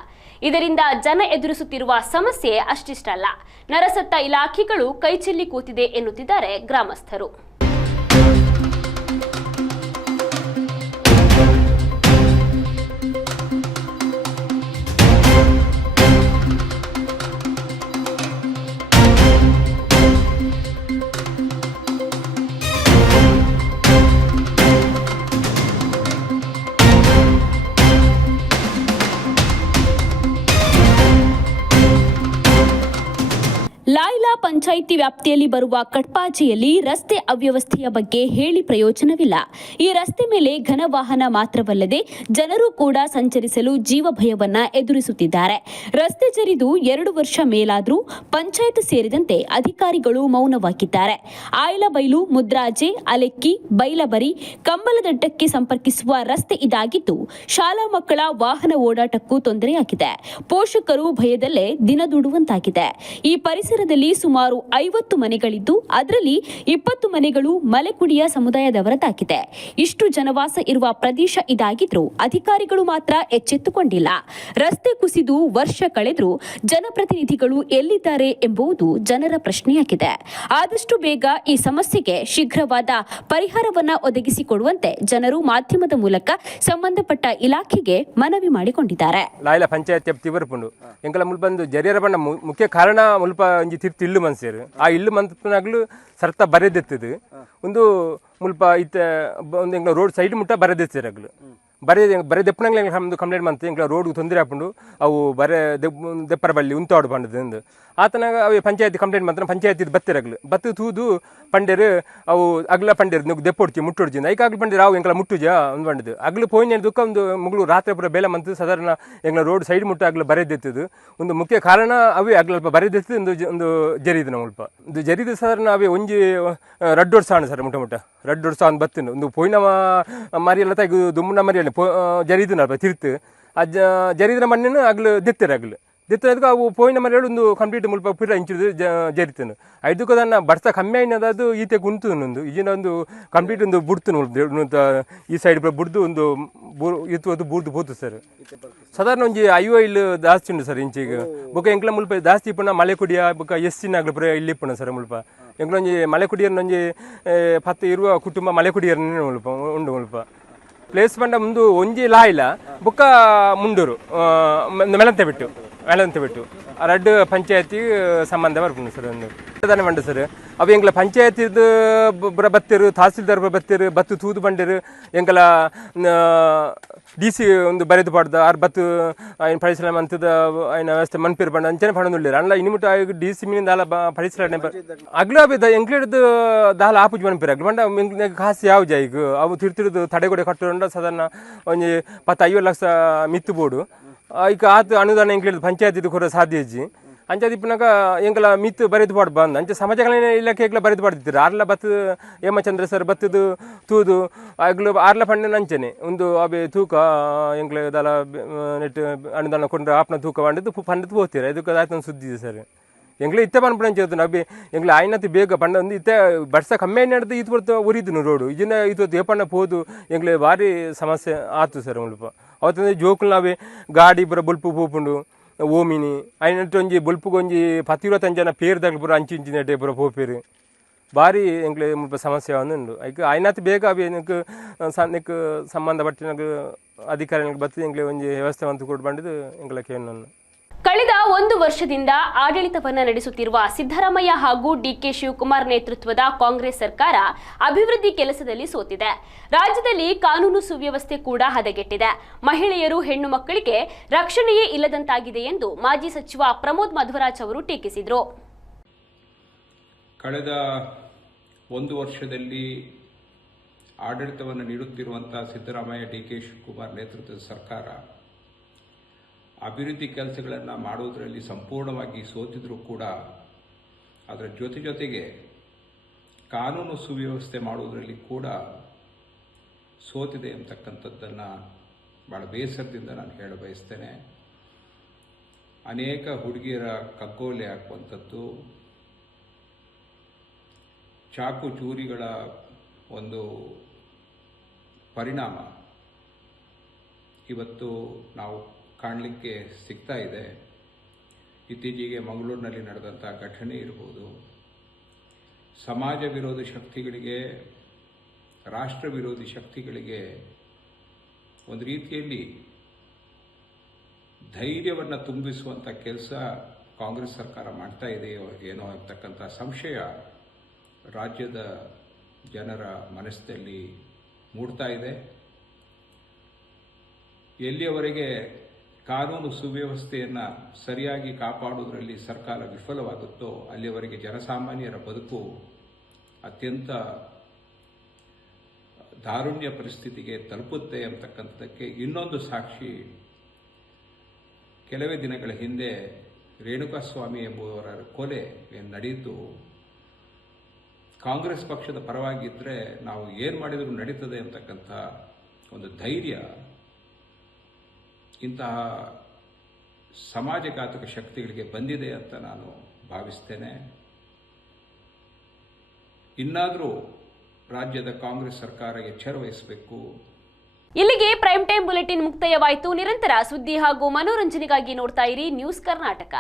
ಇದರಿಂದ ಜನ ಎದುರಿಸುತ್ತಿರುವ ಸಮಸ್ಯೆ ಅಷ್ಟಿಷ್ಟಲ್ಲ. ನರಸತ್ತ ಇಲಾಖೆಗಳು ಕೈಚೆಲ್ಲಿ ಕೂತಿದೆ ಎನ್ನುತ್ತಿದ್ದಾರೆ ಗ್ರಾಮಸ್ಥರು. ಪಂಚಾಯಿತಿ ವ್ಯಾಪ್ತಿಯಲ್ಲಿ ಬರುವ ಕಟ್ಪಾಜಿಯಲ್ಲಿ ರಸ್ತೆ ಅವ್ಯವಸ್ಥೆಯ ಬಗ್ಗೆ ಹೇಳಿ ಪ್ರಯೋಜನವಿಲ್ಲ. ಈ ರಸ್ತೆ ಮೇಲೆ ಘನ ವಾಹನ ಮಾತ್ರವಲ್ಲದೆ ಜನರು ಕೂಡ ಸಂಚರಿಸಲು ಜೀವ ಭಯವನ್ನ ಎದುರಿಸುತ್ತಿದ್ದಾರೆ. ರಸ್ತೆ ಜರಿದು ಎರಡು ವರ್ಷ ಮೇಲಾದರೂ ಪಂಚಾಯತ್ ಸೇರಿದಂತೆ ಅಧಿಕಾರಿಗಳು ಮೌನವಾಗಿದ್ದಾರೆ. ಆಯಲಬೈಲು, ಮುದ್ರಾಜೆ, ಅಲೆಕ್ಕಿ, ಬೈಲಬರಿ, ಕಂಬಲದಡ್ಡಕ್ಕೆ ಸಂಪರ್ಕಿಸುವ ರಸ್ತೆ ಇದಾಗಿದ್ದು, ಶಾಲಾ ಮಕ್ಕಳ ವಾಹನ ಓಡಾಟಕ್ಕೂ ತೊಂದರೆಯಾಗಿದೆ. ಪೋಷಕರು ಭಯದಲ್ಲೇ ದಿನದೂಡುವಂತಾಗಿದೆ. ಈ ಪರಿಸರದಲ್ಲಿ ಸುಮಾರು ಐವತ್ತು ಮನೆಗಳಿದ್ದು ಅದರಲ್ಲಿ ಇಪ್ಪತ್ತು ಮನೆಗಳು ಮಲೆಕುಡಿಯ ಸಮುದಾಯದವರದಾಗಿದೆ ಇಷ್ಟು ಜನವಾಸ ಇರುವ ಪ್ರದೇಶ ಇದಾಗಿದ್ರೂ ಅಧಿಕಾರಿಗಳು ಮಾತ್ರ ಎಚ್ಚೆತ್ತುಕೊಂಡಿಲ್ಲ. ರಸ್ತೆ ಕುಸಿದು ವರ್ಷ ಕಳೆದರೂ ಜನಪ್ರತಿನಿಧಿಗಳು ಎಲ್ಲಿದ್ದಾರೆ ಎಂಬುದು ಜನರ ಪ್ರಶ್ನೆಯಾಗಿದೆ. ಆದಷ್ಟು ಬೇಗ ಈ ಸಮಸ್ಯೆಗೆ ಶೀಘ್ರವಾದ ಪರಿಹಾರವನ್ನ ಒದಗಿಸಿಕೊಡುವಂತೆ ಜನರು ಮಾಧ್ಯಮದ ಮೂಲಕ ಸಂಬಂಧಪಟ್ಟ ಇಲಾಖೆಗೆ ಮನವಿ ಮಾಡಿಕೊಂಡಿದ್ದಾರೆ. ಲಾಯ್ಲ ಪಂಚಾಯತ್ ಮುಲ್ಪ ಮುಖ್ಯ ಕಾರಣ ಮುಲ್ಪ ಒಂಜಿ ತಿರ್ತು ಆ ಇಲ್ಲು ಮಂತ್ನಾಗ್ಲು ಸರ್ತ ಬರೆದಿತ್ತದು ಒಂದು ಮುಲ್ಪ ಇತ್ತ ಒಂದು ಎಂಗ್ಲ ರೋಡ್ ಸೈಡ್ ಮುಟ್ಟ ಬರೆದೆತ್ತರಾಗ್ಲು ಬರೆದ ಬರೆ ದೆಪ್ಪನಂಗ್ಲ ಕಂಪ್ಲೇಂಟ್ ಮಂತ್ ಎಂಗ್ಲ ರೋಡ್ ತೊಂದರೆ ಹಾಕೊಂಡು ಅವು ಬರೆ ದೆಪ್- ದೆಪ್ಪರ ಬಳ್ಳಿ ಉಂತಾಡು ಬಂಡದು ಆತನಾಗ ಅವು ಪಂಚಾಯತಿ ಕಂಪ್ಲೇಂಟ್ ಮಾತ್ರ ಪಂಚಾಯತಿ ಬತ್ತಿರಗ್ಲು. ಬತ್ತು ತೂದು ಪಂಡೇರು ಅವು ಅಗ್ಲ ಪಂಡೆರ್ ನೀವು ದೆಪ್ಪೊಡ್ತಿ ಮುಟ್ಟೊಡ್ಜಿ. ಐಕ ಅಗ್ಲ ಪಂಡೆರ್ ಅವು ಎಂಗ್ಲ ಮುಟ್ಟುಜ? ಒಂದು ಬಂಡದು ಅಗ್ಲು ಪೋಯಿನ ದುಃಖ ಒಂದು ಮುಗಳು ರಾತ್ರಿ ಪುರ ಬೇಲೆ ಮಂತ್ ಸಾಧಾರಣ ಎಂಗ್ಲ ರೋಡ್ ಸೈಡ್ ಮುಟ್ಟ ಅಗ್ಲ ಬರೆದಿತ್ತು ಒಂದು ಮುಖ್ಯ ಕಾರಣ ಅವೇ ಅಗ್ಲ ಬರೆದೆತ್ತು ಒಂದು ಒಂದು ಜರಿದು ನಮ್ಮ ಅಲ್ಪ. ಒಂದು ಜರಿದು ಸಾಧಾರಣ ಅವೇ ಒಂಜಿ ರಡ್ ಸಾಣ ಸರ್ ಮುಟ್ಟ ಮುಟ್ಟ ರಡ್ ಸಾಣ ಬತ್ತಿನ. ಒಂದು ಪೋಯಿನ ಮರಿ ಎಲ್ಲ ತೆಗೆದು ದುಮ್ಮನ ಮರಿ ಅಲ್ಲ ಪೋ ಜರಿದು ನಲ್ಪ ತಿರ್ತು. ಆ ಜರಿದ್ರ ಮಣ್ಣಿನ ಅಗ್ಲು ದಿತ್ತಿರ ಅಗ್ಲು ದೆತ್ತರೆ ಅದಕ್ಕೆ ಅವು ಪೋಯಿನ ಹೇಳಿ ಒಂದು ಕಂಪ್ಲೀಟ್ ಮುಲ್ಪ ಪಿರ ಇಂಚಿದು ಜರಿತನು. ಐದಕ್ಕೂ ಅದನ್ನು ಬಡ್ಸ ಕಮ್ಮಿ ಆಯ್ನದು ಈತೆ ಕುಂತು ಒಂದು ಈಜಿನ ಒಂದು ಕಂಪ್ಲೀಟ್ ಒಂದು ಬುಡ್ತು ಈ ಸೈಡ್ ಬುಡ್ದು ಒಂದು ಇತ್ತು ಅದು ಬುಡ್ದು ಬೋತು ಸರ್ ಸಾಧಾರಣ ಒಂಜಿ ಐವೋ ಇಲ್ಲಿ ಜಾಸ್ತಿ ಉಂಟು ಸರ್ ಇಂಚಿಗೆ. ಬೊಕ್ಕ ಎಂಕ್ಲ ಮುಲ್ಪ ಜಾಸ್ತಿ ಇಪ್ಪುನ ಮಳೆ ಕುಡಿಯ ಎಸ್ ಎಸ್ಸಿನ ಆಗ್ಲ ಪುರ ಇಲ್ಲಿ ಇಪ್ಪಣ ಸರ್ ಮುಲ್ಪ. ಎಂಕ್ಲ ಒಂಜಿ ಮಲೆ ಕುಡಿಯರ್ನ ಒಂಜಿ ಏ, ಪತ್ತು ಇರುವ ಕುಟುಂಬ ಮಳೆ ಕುಡಿಯರ್ ಮುಲ್ಪ ಉಂಡು ಮುಲ್ಪ. ಪ್ಲೇಸ್ ಬಂಡ ಮುಂದು ಒಂಜಿ ಲಾಯಿಲ ಬೊಕ್ಕ ಮುಂಡೂರು ಮೆಲಂತೆ ಬಿಟ್ಟು. ವೇಳಂತ ಬಿಟ್ಟು. ರೆಡ್ ಪಂಚಾಯತಿ ಸಂಬಂಧ ಬರ್ಬೋದು ಸರ್ ಒಂದು. ಧನ ಬಂಡ ಸರ್. ಅವು ಎಂಗ್ಲ ಪಂಚಾಯತಿದು ಬರ ಬತ್ತಿರು, ತಹಸೀಲ್ದಾರ್ ಬರ ಬತ್ತಿರು, ಬತ್ತು ತೂದು ಬಂಡಿರು, ಎಂಗ್ಲ ಡಿ ಸಿ ಒಂದು ಬರೆದು ಪಡ್ದ, ಆರು ಬತ್ತು ಆಯ್ನ ಪರಿಸರ ಮಂತದ ಆಯ್ನ ವ್ಯವಸ್ಥೆ ಮನ್ಪಿರ್ ಬಂಡ ಅಂಚನೆ ಪಡೋದುಳ್ಳಿರ ಅಲ್ಲ ಇನ್ಮಿಟ್ಟು ಆಗ ಡಿ ಸಿ ಮಿನಿಂದ ಅಲ್ಲ ಪರಿಸರ ಅಗ್ಲೋ ಬಿದ್ದ ದಾಲ ಆಪು ಮನ್ಪಿರ. ಅಗ್ಲ ಬಂಡ ಕಾಸು ಯಾವ ಜಾಯಿಗು ಅವು ತಿರ್ತಿರ್ದು ತಡೆಗೋಡೆ ಕಟ್ಟು ಸಾಧಾರಣ ಒಂದು ಪತ್ತ ಐವತ್ತು ಲಕ್ಷ ಮಿತ್ತು ಬೋಡು. ಈಗ ಆತು ಅನುದಾನ ಎಂಕ್ಲಿಡ್ ಪಂಚಾಯತ್ ಕೂಡ ಸಾಧ್ಯ ಇಜ್ಜಿ. ಅಂಚಾದ ಇಪ್ಪನಾಗ ಹೆಂಗಲ್ಲ ಮಿತ್ ಬರೆದು ಪಾಡ್ ಬಂದ್. ಅಂಚೆ ಸಮಾಜ ಕಲ್ಯಾಣ ಇಲಾಖೆಗ್ಲ ಬರೆದು ಪಾಡ್ತಿದ್ರು ಆರ್ಲ ಬತ್ ಹೇಮಚಂದ್ರ ಸರ್ ಬತ್ತದು, ತೂದು ಆಗ್ಲು ಆರ್ಲ ಫಂಡ್ ಅಂಚನೆ ಒಂದು ಅಬೆ ತೂಕ ಹೆಂಗ್ಲ ದಲ ನೆಟ್ ಅನುದಾನ ಕೊಂಡ್ರೆ ಆಪ್ನ ತೂಕ ಮಾಡಿದ್ದು ಫಂಡ್ ಹೋಗ್ತೀರ ಇದಕ್ಕೆ ಆಯ್ತು ಸುದ್ದಿ ಸರ್. ಎಂಗ್ಲ ಇತ್ತೆ ಪನ್ಪಣ ಚೇತು ನಬ್ಬಿ ಎಂಗ್ಲ ಆಯ್ನತಿ ಬೇಗ ಪಂಡ ಒಂದು ಇತ್ತೆ ಬರ್ಸ ಕಮ್ಮಿ ನಡೆದು ಇದು ಬರ್ತ ಉರಿದ್ನು ರೋಡು. ಇದನ್ನ ಇದು ಏಪಣ್ಣ ಪೋದು, ಹೆಂಗ್ಲೇ ಭಾರಿ ಸಮಸ್ಯೆ ಆತು ಸರ್ ಮುಲ್ಪ ಅವತ್ತಂದ್ರೆ ಜೋಕುಲ್ ನಾವೇ ಗಾಡಿ ಪೂರ ಬುಲ್ಪು ಪೋಪುಂಡು, ಓಮಿನಿ ಐನಟ್ಟು ಒಂಜಿ ಬುಲ್ಪುಗೊಂಜಿ ಪತ್ತಿರುವತ್ತಂಜು ಜನ ಪೇರ್ದಾಗ ಪೂರ ಅಂಚಿ ಇಂಚಿನ ಡೇ ಪೂರ ಪೋಪೇರು. ಭಾರಿ ಎಂಕ್ಲೆ ಸಮಸ್ಯೆ ಉಂಡು ಐಕ್ ಐನಾತ್ ಬೇಗ ಅವೇನಕ್ಕೆ ನಿಕ್ ಸಂಬಂಧಪಟ್ಟಿನ ಸಂಬಂಧಪಟ್ಟ ಅಧಿಕಾರಿಗಳಿಗೆ ಬತ್ತಿ ಎಂಕ್ಲೆ ಒಂಜಿ ವ್ಯವಸ್ಥೆ ಅಂತ ಕೊಟ್ಟು ಬಂದಿದ್ದು ಕೇಳಿ ಕಳೆದ ಒಂದು ವರ್ಷದಿಂದ ಆಡಳಿತವನ್ನು ನಡೆಸುತ್ತಿರುವ ಸಿದ್ದರಾಮಯ್ಯ ಹಾಗೂ ಡಿಕೆ ಶಿವಕುಮಾರ್ ನೇತೃತ್ವದ ಕಾಂಗ್ರೆಸ್ ಸರ್ಕಾರ ಅಭಿವೃದ್ಧಿ ಕೆಲಸದಲ್ಲಿ ಸೋತಿದೆ. ರಾಜ್ಯದಲ್ಲಿ ಕಾನೂನು ಸುವ್ಯವಸ್ಥೆ ಕೂಡ ಹದಗೆಟ್ಟಿದೆ. ಮಹಿಳೆಯರು, ಹೆಣ್ಣು ಮಕ್ಕಳಿಗೆ ರಕ್ಷಣೆಯೇ ಇಲ್ಲದಂತಾಗಿದೆ ಎಂದು ಮಾಜಿ ಸಚಿವ ಪ್ರಮೋದ್ ಮಧ್ವರಾಜ್ ಅವರು ಟೀಕಿಸಿದರು. ಕಳೆದ ಒಂದು ವರ್ಷದಲ್ಲಿ ಆಡಳಿತವನ್ನು ನೀಡುತ್ತಿರುವಂತಹ ಸಿದ್ದರಾಮಯ್ಯ ಡಿ ಕೆ ಶಿವಕುಮಾರ್ ನೇತೃತ್ವದ ಸರ್ಕಾರ ಅಭಿವೃದ್ಧಿ ಕೆಲಸಗಳನ್ನು ಮಾಡುವುದರಲ್ಲಿ ಸಂಪೂರ್ಣವಾಗಿ ಸೋತಿದ್ರೂ ಕೂಡ ಅದರ ಜೊತೆ ಜೊತೆಗೆ ಕಾನೂನು ಸುವ್ಯವಸ್ಥೆ ಮಾಡುವುದರಲ್ಲಿ ಕೂಡ ಸೋತಿದೆ ಅಂತಕ್ಕಂಥದ್ದನ್ನು ಭಾಳ ಬೇಸರದಿಂದ ನಾನು ಹೇಳ ಬಯಸ್ತೇನೆ. ಅನೇಕ ಹುಡುಗಿಯರ ಕಗ್ಗೋಲೆ ಹಾಕುವಂಥದ್ದು, ಚಾಕು ಚೂರಿಗಳ ಒಂದು ಪರಿಣಾಮ. ಇವತ್ತು ನಾವು ಕಾಣಲಿಕ್ಕೆ ಸಿಗ್ತಾ ಇದೆ. ಇತ್ತೀಚೆಗೆ ಮಂಗಳೂರಿನಲ್ಲಿ ನಡೆದಂಥ ಘಟನೆ ಇರ್ಬೋದು. ಸಮಾಜ ವಿರೋಧಿ ಶಕ್ತಿಗಳಿಗೆ, ರಾಷ್ಟ್ರ ವಿರೋಧಿ ಶಕ್ತಿಗಳಿಗೆ ಒಂದು ರೀತಿಯಲ್ಲಿ ಧೈರ್ಯವನ್ನು ತುಂಬಿಸುವಂಥ ಕೆಲಸ ಕಾಂಗ್ರೆಸ್ ಸರ್ಕಾರ ಮಾಡ್ತಾ ಇದೆಯೋ ಏನೋ ಅಂತಕ್ಕಂಥ ಸಂಶಯ ರಾಜ್ಯದ ಜನರ ಮನಸ್ಸಿನಲ್ಲಿ ಮೂಡ್ತಾ ಇದೆ. ಎಲ್ಲಿಯವರೆಗೆ ಕಾನೂನು ಸುವ್ಯವಸ್ಥೆಯನ್ನು ಸರಿಯಾಗಿ ಕಾಪಾಡುವುದರಲ್ಲಿ ಸರ್ಕಾರ ವಿಫಲವಾಗುತ್ತೋ ಅಲ್ಲಿವರೆಗೆ ಜನಸಾಮಾನ್ಯರ ಬದುಕು ಅತ್ಯಂತ ದಾರುಣ್ಯ ಪರಿಸ್ಥಿತಿಗೆ ತಲುಪುತ್ತೆ ಅಂತಕ್ಕಂಥದ್ದಕ್ಕೆ ಇನ್ನೊಂದು ಸಾಕ್ಷಿ ಕೆಲವೇ ದಿನಗಳ ಹಿಂದೆ ರೇಣುಕಾಸ್ವಾಮಿ ಎಂಬುವರ ಕೊಲೆ ನಡೆಯಿತು. ಕಾಂಗ್ರೆಸ್ ಪಕ್ಷದ ಪರವಾಗಿದ್ದರೆ ನಾವು ಏನು ಮಾಡಿದರೂ ನಡೀತದೆ ಅಂತಕ್ಕಂಥ ಒಂದು ಧೈರ್ಯ ಇಂತಹ ಸಮಾಜಘಾತಕ ಶಕ್ತಿಗಳಿಗೆ ಬಂದಿದೆ ಅಂತ ನಾನು ಭಾವಿಸ್ತೇನೆ. ಇನ್ನಾದರೂ ರಾಜ್ಯದ ಕಾಂಗ್ರೆಸ್ ಸರ್ಕಾರ ಎಚ್ಚರ ವಹಿಸಬೇಕು. ಇಲ್ಲಿಗೆ ಪ್ರೈಮ್ ಟೈಮ್ ಬುಲೆಟಿನ್ ಮುಕ್ತಾಯವಾಯಿತು. ನಿರಂತರ ಸುದ್ದಿ ಹಾಗೂ ಮನೋರಂಜನೆಗಾಗಿ ನೋಡ್ತಾ ಇರಿ ನ್ಯೂಸ್ ಕರ್ನಾಟಕ.